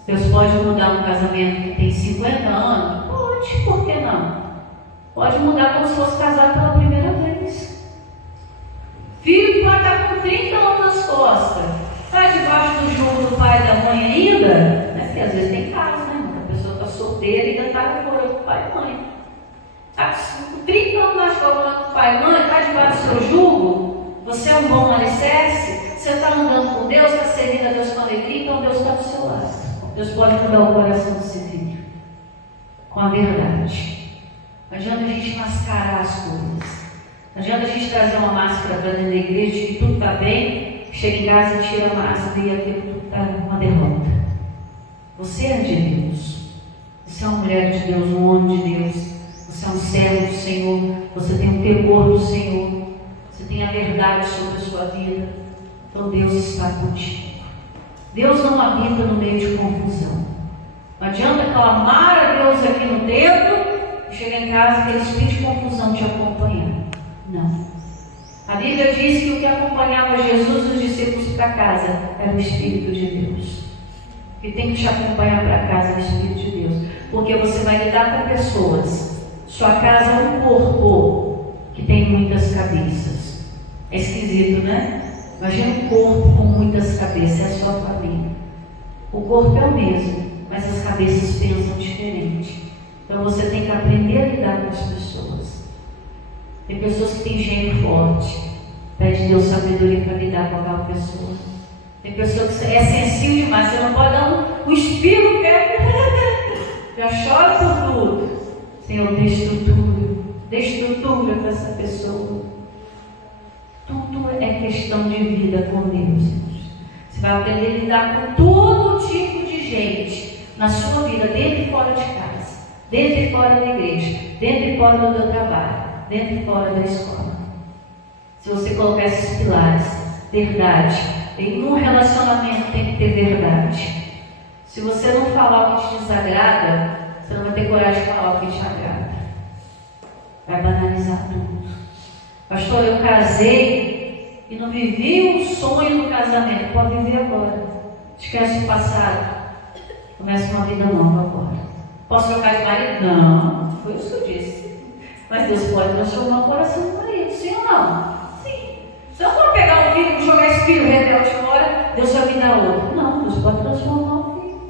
Deus pode mudar um casamento que tem 50 anos? Pode, por que não? Pode mudar como se fosse casado pela primeira vez. Filho que vai estar com 30 anos nas costas, está debaixo do jugo do pai e da mãe ainda? Né? Porque às vezes tem casos, né? A pessoa está solteira e ainda está morando com o pai e mãe. Está com 30 anos nas costas com o pai e mãe, está debaixo do seu jugo? Você é um bom alicerce? Você está andando com Deus, está servindo a Deus com alegria, então Deus está do seu lado. Deus pode mudar o coração desse filho com a verdade. Não adianta a gente mascarar as coisas. Não adianta a gente trazer uma máscara para dentro da igreja de que tudo está bem, chega em casa e tira a máscara e aquilo tudo está uma derrota. Você é de Deus. Você é uma mulher de Deus, um homem de Deus. Você é um servo do Senhor. Você tem o temor do Senhor. Você tem a verdade sobre a sua vida. Então Deus está contigo. Deus não habita no meio de confusão. Não adianta clamar a Deus aqui no templo e chegar em casa e aquele espírito de confusão te acompanhar. Não. A Bíblia diz que o que acompanhava Jesus e os discípulos para casa era o Espírito de Deus. O que tem que te acompanhar para casa é o Espírito de Deus. Porque você vai lidar com pessoas. Sua casa é um corpo que tem muitas cabeças. É esquisito, né? Imagina um corpo com muitas cabeças, é a sua família. O corpo é o mesmo, mas as cabeças pensam diferente. Então você tem que aprender a lidar com as pessoas. Tem pessoas que têm gênio forte. Pede Deus sabedoria para lidar com aquela pessoa. Tem pessoa que é sensível demais. Você não pode dar um espirro que já chora por tudo. Senhor, dê estrutura para essa pessoa. Tudo é questão de vida com Deus. Você vai aprender a lidar com todo tipo de gente na sua vida, dentro e fora de casa, dentro e fora da igreja, dentro e fora do trabalho, dentro e fora da escola. Se você colocar esses pilares, verdade, em um relacionamento tem que ter verdade. Se você não falar o que te desagrada, você não vai ter coragem de falar o que te agrada. Vai banalizar tudo. Pastor, eu casei e não vivi o sonho do casamento. Pode viver agora. Esquece o passado. Começa uma vida nova agora. Posso trocar de marido? Não. Foi isso que eu disse. Mas Deus pode transformar o coração do marido. Sim ou não? Sim. Se eu for pegar um filho e jogar esse filho rebelde fora, Deus vai me dar outro. Não, Deus pode transformar o filho.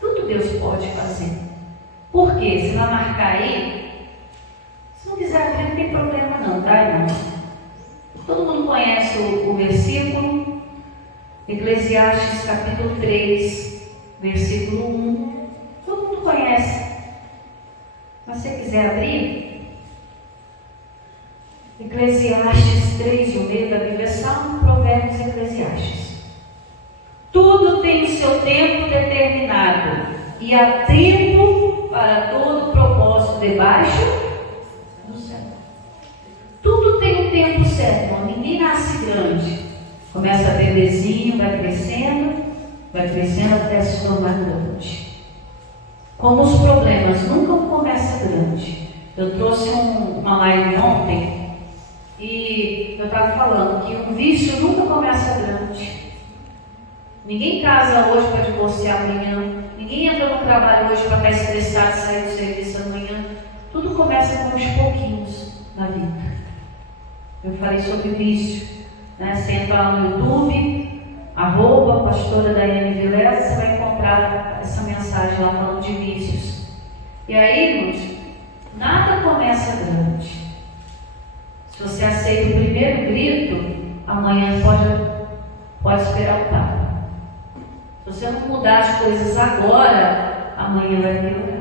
Tudo Deus pode fazer. Por quê? Você vai marcar aí? Se não quiser abrir, não tem problema não, tá, irmão? Todo mundo conhece o versículo? Eclesiastes capítulo 3, versículo 1. Todo mundo conhece. Mas se você quiser abrir, Eclesiastes 3, 1, meio da Bíblia, Salmo, Provérbios e Eclesiastes. Tudo tem o seu tempo determinado, e há tempo para todo propósito debaixo do céu. Tudo Começa bebezinho, vai crescendo até se tornar grande. Como os problemas nunca começam grande. Eu trouxe uma live ontem e eu estava falando que um vício nunca começa grande. Ninguém casa hoje para divorciar amanhã. Ninguém entra no trabalho hoje para estar estressado e sair do serviço amanhã. Tudo começa com uns pouquinhos na vida. Eu falei sobre vício. Né? Você entra lá no YouTube, @pastora Daiane Vilela, você vai encontrar essa mensagem lá falando de vícios. E aí, irmãos, nada começa grande. Se você aceita o primeiro grito, amanhã pode esperar o tapa. Se você não mudar as coisas agora, amanhã vai piorar.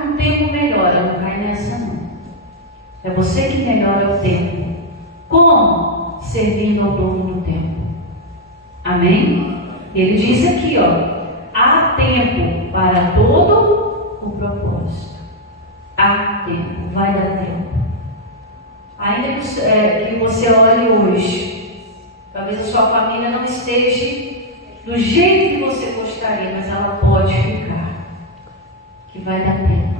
Com o tempo melhora, não cai nessa não. É você que melhora o tempo. Como? Servindo ao dono do tempo. Amém? Ele diz aqui, há tempo para todo o propósito. Há tempo, vai dar tempo. Ainda que você olhe hoje, talvez a sua família não esteja do jeito que você gostaria, mas ela pode ficar. Que vai dar tempo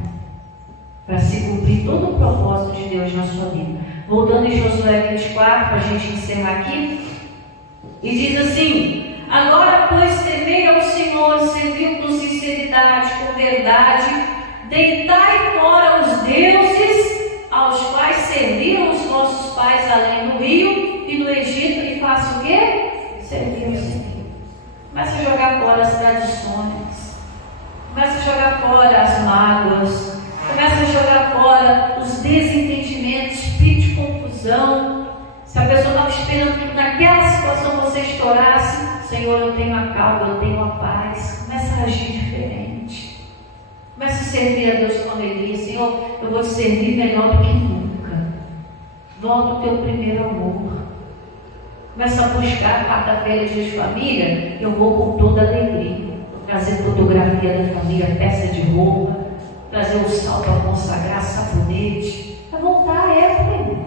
para se cumprir todo o propósito de Deus na sua vida. Voltando em Josué 24, para a gente encerrar aqui, e diz assim: agora, pois, temei ao Senhor, serviu com sinceridade, com verdade, deitai fora os deuses aos quais serviram os vossos pais além do rio e no Egito, e faça o quê? Servir o Senhor. Começa a jogar fora as tradições, começa a jogar fora as mágoas, começa a jogar fora os desentendimentos, espírito de confusão. Se a pessoa estava esperando que naquela situação você estourasse, Senhor, eu tenho a calma, eu tenho a paz. Começa a agir diferente. Começa a servir a Deus com alegria. Senhor, eu vou te servir melhor do que nunca. Volta o teu primeiro amor. Começa a buscar a quarta-feira de família. Eu vou com toda alegria. Vou trazer fotografia da família, peça de roupa, trazer o sal para consagrar, sabonete. Para voltar à época.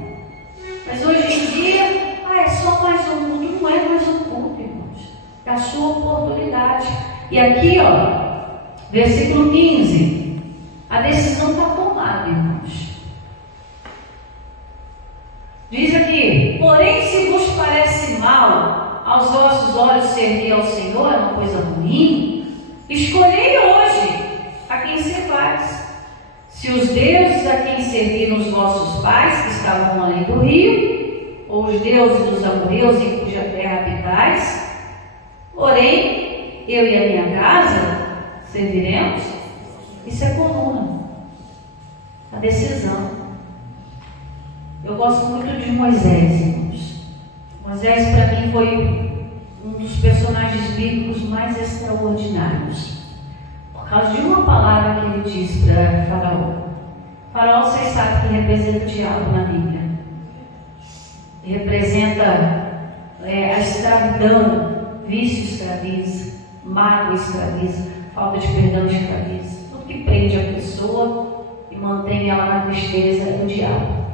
Mas hoje em dia, é só mais um culto. Não é mais um culto, irmãos. É a sua oportunidade. E aqui, versículo 15. A decisão está tomada, irmãos. Diz aqui: porém, se vos parece mal aos vossos olhos servir ao Senhor, é uma coisa ruim, escolhei hoje a quem servais. Se os deuses a quem serviram os vossos pais, que estavam além do rio, ou os deuses dos amorreus em cuja terra habitais, porém, eu e a minha casa serviremos. Isso é comum. A decisão. Eu gosto muito de Moisés, irmãos. Moisés, para mim, foi um dos personagens bíblicos mais extraordinários. Por causa de uma palavra que ele diz para Faraó. Faraó, vocês sabem que representa o diabo na Bíblia. Representa a escravidão. Vício escraviza, mágoa escraviza, falta de perdão escraviza. Tudo que prende a pessoa e mantém ela na tristeza é o diabo.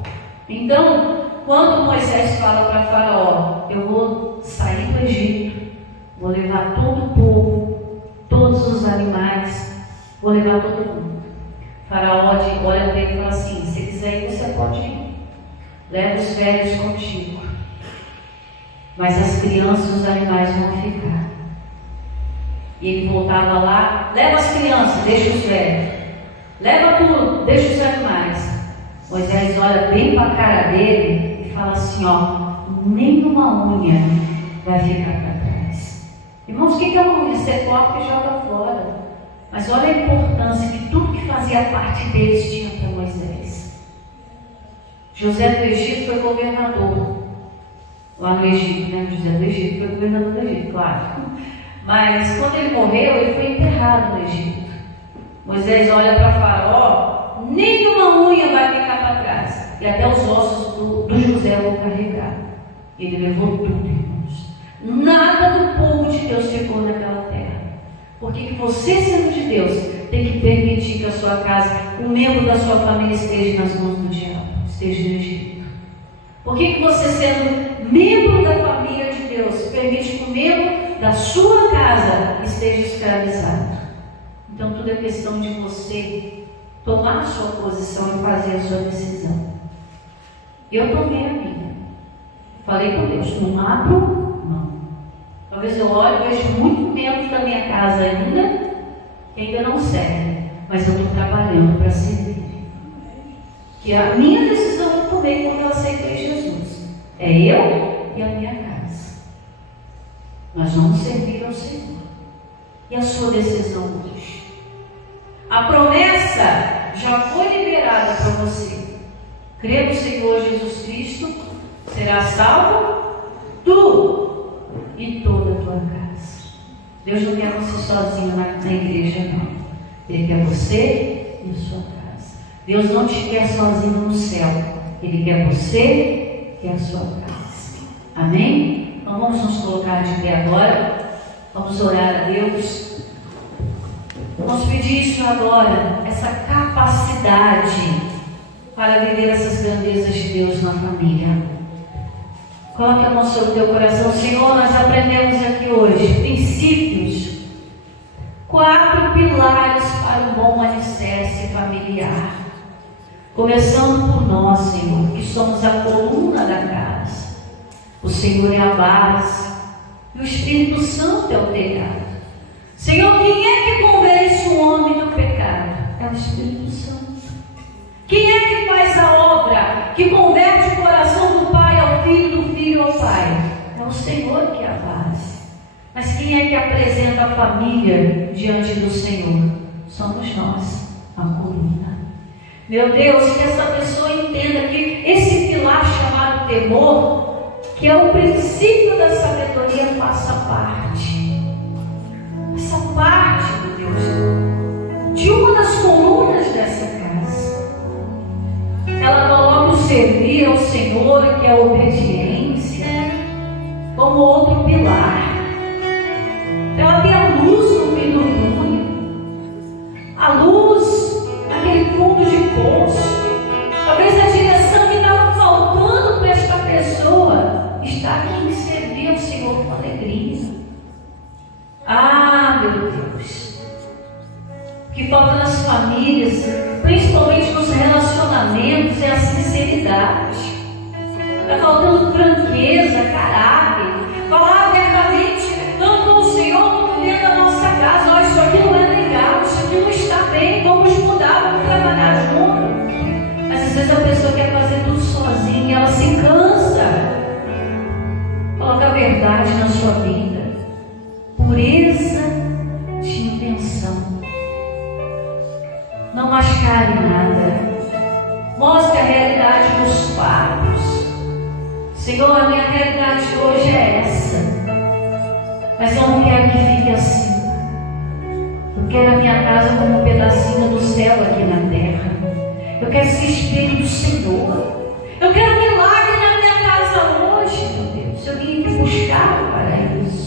Então, quando Moisés fala para Faraó: eu vou sair do Egito, vou levar todo o povo, todos os animais, vou levar todo mundo. Faraó olha para ele e fala assim: se quiser ir, você pode ir. Leva os velhos contigo, mas as crianças e os animais vão ficar. E ele voltava lá: leva as crianças, deixa os velhos. Leva tudo, deixa os animais. Moisés olha bem para a cara dele e fala assim: nenhuma unha vai ficar para trás. Irmãos, o que é uma unha? Você corta e joga fora. Mas olha a importância que tudo que fazia parte deles tinha para Moisés. José do Egito foi governador lá no Egito, né? José do Egito foi governador do Egito, claro. Mas quando ele morreu, ele foi enterrado no Egito. Moisés olha para Faraó: nenhuma unha vai ficar para trás, e até os ossos do José vão carregar. Ele levou tudo, irmãos. Nada do povo de Deus ficou naquela terra. Porque você, sendo de Deus, tem que permitir que a sua casa, um membro da sua família, esteja nas mãos do diabo, esteja no Egito. Por que você, sendo membro da família de Deus, permite que o membro da sua casa esteja escravizado? Então tudo é questão de você tomar a sua posição e fazer a sua decisão. Eu tomei a minha. Falei com Deus, não abro, não. Talvez eu olhe e vejo muito membros da minha casa ainda não servem, mas eu estou trabalhando para servir. Que a minha decisão eu tomei quando eu aceitei Jesus. É eu e a minha casa. Nós vamos servir ao Senhor. E a sua decisão hoje? A promessa já foi liberada para você. Crê no Senhor Jesus Cristo, será salvo tu e toda a tua casa. Deus não quer você sozinho na igreja, não. Ele quer você e a sua casa. Deus não te quer sozinho no céu. Ele quer você e a sua casa. Amém? Então vamos nos colocar de pé agora. Vamos orar a Deus. Vamos pedir isso agora, essa capacidade para viver essas grandezas de Deus na família. Coloque a mão sobre o teu coração. Senhor, nós aprendemos aqui hoje princípios, 4 pilares para um bom alicerce familiar. Começando por nós, Senhor, que somos a coluna da casa. O Senhor é a base e o Espírito Santo é o telhado. Senhor, quem é que convence o homem do pecado? É o Espírito Santo. Quem é que faz a obra que converte o coração do pai ao filho, do filho ao pai? É o Senhor que é a base. Mas quem é que apresenta a família diante do Senhor? Somos nós, a coluna. Meu Deus, que essa pessoa entenda que esse pilar chamado temor, que é o princípio da sabedoria, faça parte. Essa parte, meu Deus, de uma das colunas dessa casa. Ela coloca o servir ao Senhor, que é a obediência, como outro pilar. Ela tem a luz no fim do túnel, a luz naquele fundo de poço. Talvez a direção que estava faltando para esta pessoa está aqui em servir ao Senhor com alegria. Ah, meu Deus, o que falta nas famílias, principalmente nos relacionamentos, é a sinceridade. Está faltando franqueza, caráter, falar abertamente, tanto com o Senhor como dentro da nossa casa. Olha, isso aqui não é legal, isso aqui não está bem, vamos mudar, vamos trabalhar junto. Mas às vezes a pessoa quer fazer tudo sozinha, ela se cansa. Coloca a verdade na sua vida. Pureza de intenção. Não mascare nada. Mostre a realidade dos fatos. Senhor, a minha realidade de hoje é essa. Mas eu não quero que fique assim. Eu quero a minha casa como um pedacinho do céu aqui na terra. Eu quero ser espelho do Senhor. Eu quero milagre na minha casa hoje, meu Deus. Eu vim aqui buscar para isso.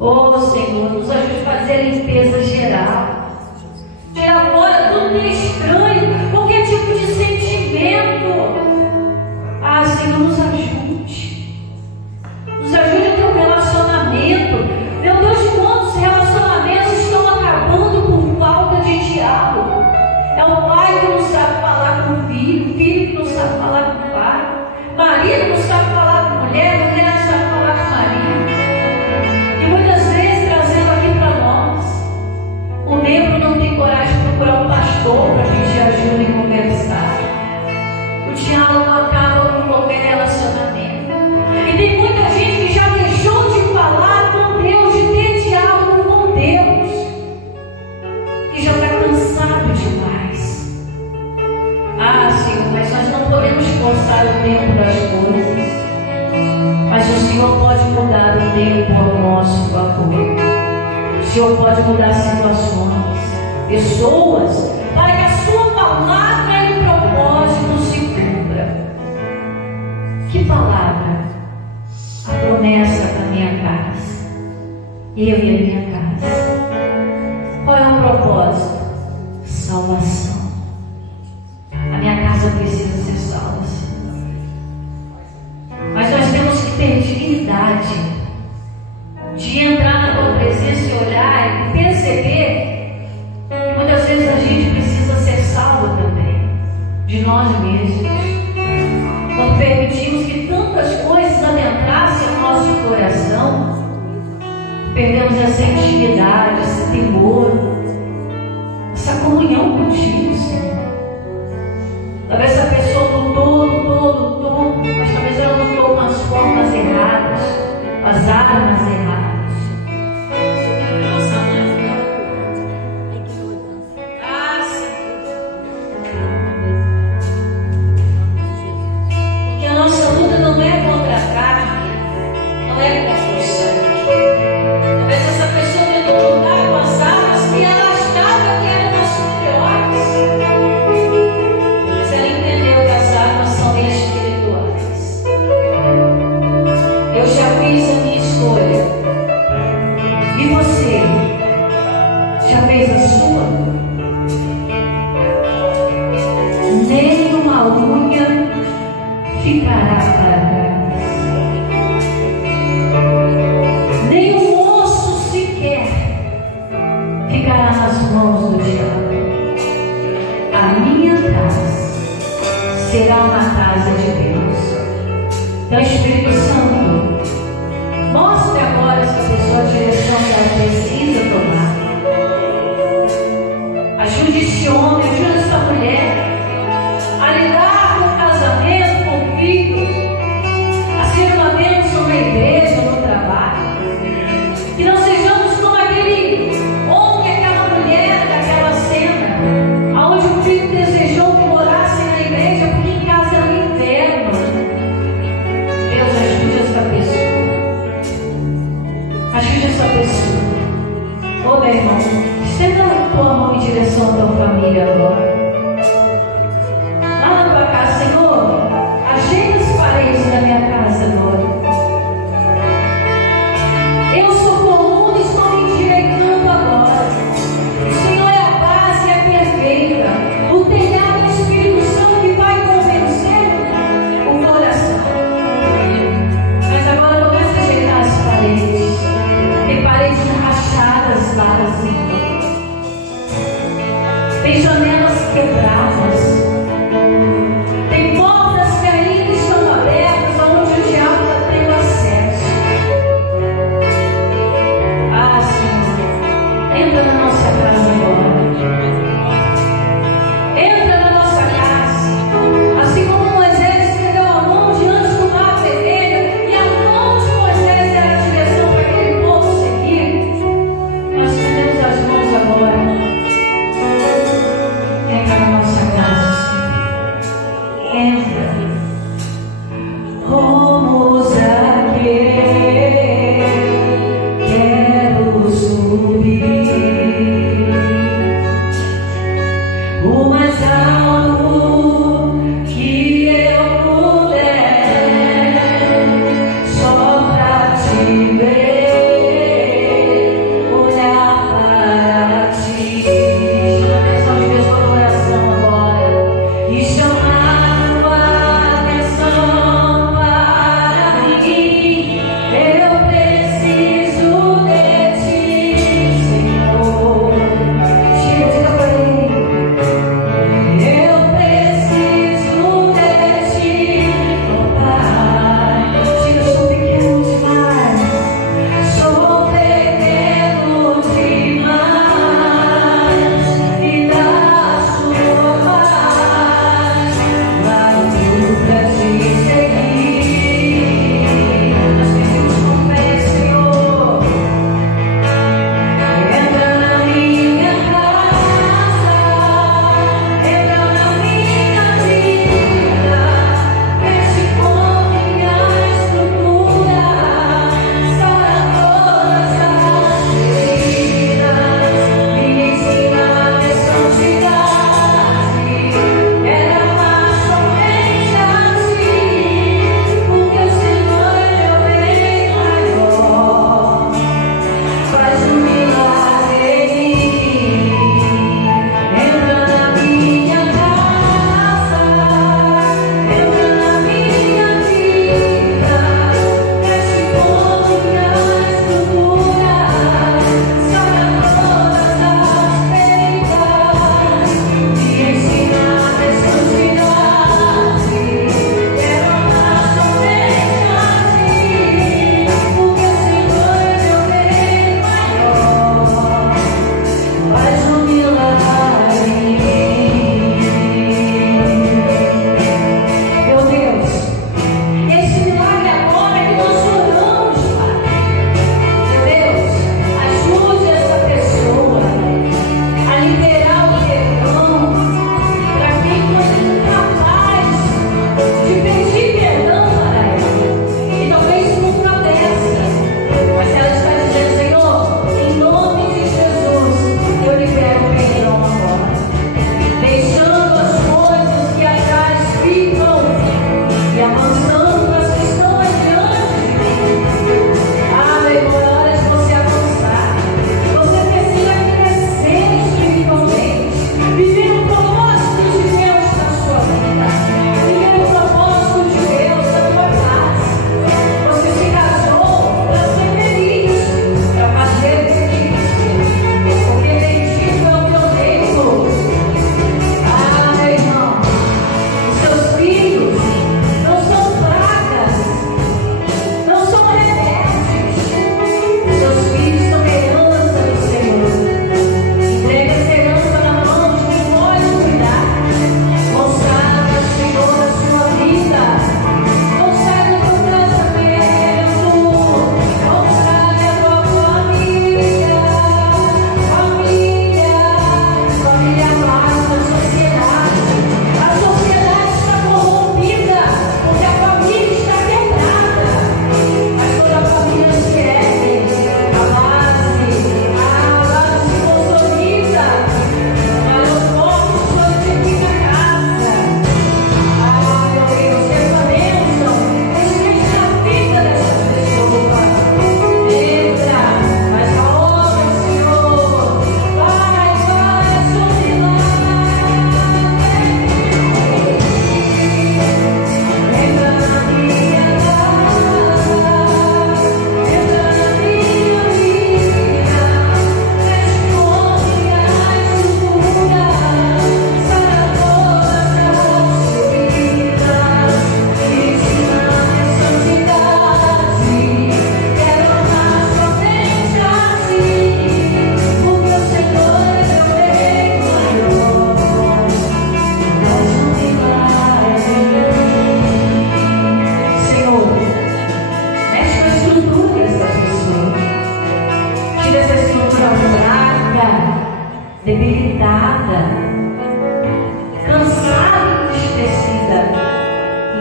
Oh, Senhor, nos ajude a fazer a limpeza geral. Tirar fora tudo que é estranho, qualquer tipo de sentimento. Ah, Senhor, nos ajude. Nos ajude a ter um relacionamento. Meu Deus, quantos relacionamentos estão acabando por falta de diálogo? É o pai que não sabe falar com o filho, filho que não sabe falar com o pai, marido não sabe falar com mulher, mulher não sabe falar com o marido. E muitas vezes trazendo aqui para nós, o membro não tem coragem de procurar um pastor para pedir ajuda e conversar. O diálogo acaba com qualquer relacionamento. E tem muita gente que já deixou de falar com Deus, de ter diálogo com Deus, que já está cansado demais. Ah, Senhor, mas nós não podemos forçar o tempo das coisas. Mas o Senhor pode mudar o tempo ao nosso favor. O Senhor pode mudar situações, pessoas, para que a sua palavra e o propósito se cumpra. Que palavra? A promessa da minha casa. Eu e a minha casa. Qual é o propósito? Salvação. A minha casa precisa ser salva, Senhor. essa intimidade, esse temor, essa comunhão contigo, Senhor. Talvez essa pessoa lutou, mas talvez ela lutou com as formas erradas, as armas erradas. Porque a nossa luta não é contra a carne, não é contra o sangue. Talvez essa pessoa tentou lutar com as armas que ela achava que eram as superiores. Mas ela entendeu que as armas são espirituais. Eu já fiz a minha escolha. E você? Já fez a sua? Nem uma unha ficará para trás. Nem um osso sequer ficará nas mãos do diabo. A minha casa será uma casa de Deus. Então, Espírito Santo, mostre agora essa pessoa a direção que ela precisa tomar. Ajude esse homem, ajude essa mulher a lidar com o casamento, com o filho, a ser uma bênção na igreja, no trabalho. Que não sejamos como aquele homem, aquela mulher daquela cena, onde o filho desejou que morassem na igreja, porque em casa era um inferno. Deus, ajude essa pessoa. Ajude essa pessoa. Ô meu irmão, estenda a tua mão em direção à tua família agora. Lá na tua casa, Senhor, ajeita as paredes da minha casa agora. Eu sou comum e estou me endireitando agora. O Senhor é a base, é perfeita. O telhado do Espírito Santo que vai convencer o coração. Mas agora começa a ajeitar as paredes. Tem paredes rachadas lá assim. Tem janelas quebradas. Tem portas que ainda estão abertas, onde o diabo está tendo acesso. Ah, Senhor, entra na nossa casa agora. Entra na nossa casa. Assim como Moisés estendeu a mão diante do mar vermelho, e a mão de Moisés era a direção para aquele povo seguir, nós estendemos as mãos agora. Entra na nossa casa, Senhor. Entra. Como Zaqueu, quero subir o mais alto que eu puder, só pra te ver, olhar para ti. Chama a atenção de Deus para o coração agora e chamar tua atenção para mim. Eu preciso de ti, Senhor. Chega, diga para ele. Eu preciso de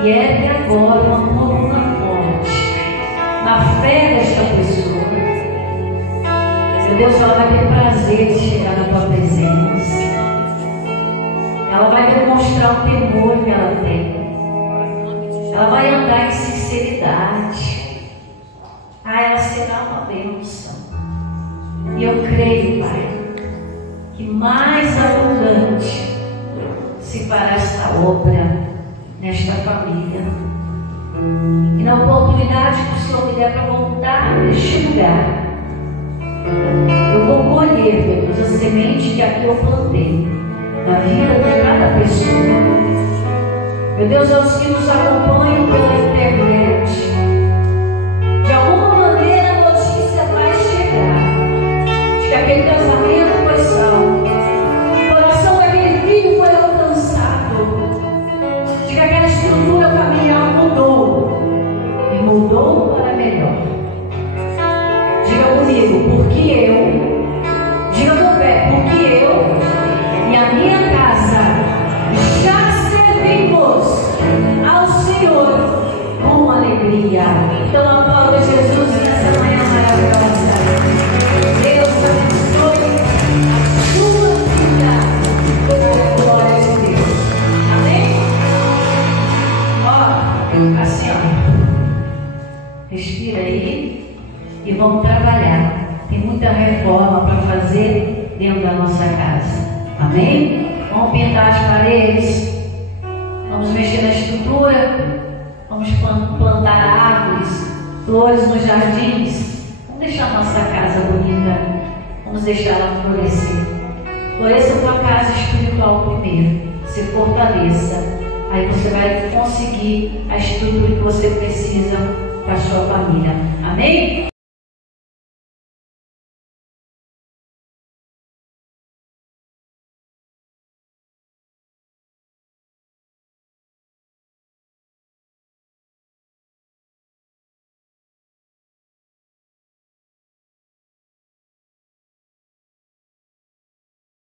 e ergue agora uma coluna forte na fé desta pessoa. Meu Deus, ela vai ter prazer de chegar na tua presença. Ela vai demonstrar o temor que ela tem. Ela vai andar em sinceridade. Ela será uma bênção. E eu creio, Pai, que mais abundante se fará esta obra nesta família. E na oportunidade que o Senhor me der para voltar neste lugar, eu vou colher, meu Deus, a semente que aqui eu plantei na vida de cada pessoa. Meu Deus, aos que nos acompanham pela internet, de alguma maneira a notícia vai chegar de que aquele casamento foi salvo, o coração daquele filho foi alcançado, de que aquela estrutura familiar mudou e mudou para melhor. Diga comigo, porque eu, diga com fé, porque eu e a minha casa já servimos ao Senhor com alegria. Então aplauda Jesus nessa manhã maravilhosa. Deus abençoe a sua vida. Glória a Deus. Amém? Ó, assim, ó. Respira aí e vamos trabalhar. Tem muita reforma para fazer dentro da nossa casa. Amém? Vamos pintar as paredes. Vamos mexer na estrutura. Vamos plantar árvores, flores nos jardins. Vamos deixar a nossa casa bonita. Vamos deixar ela florescer. Floresça a tua casa espiritual primeiro. Se fortaleça. Aí você vai conseguir a estrutura que você precisa para a sua família. Amém?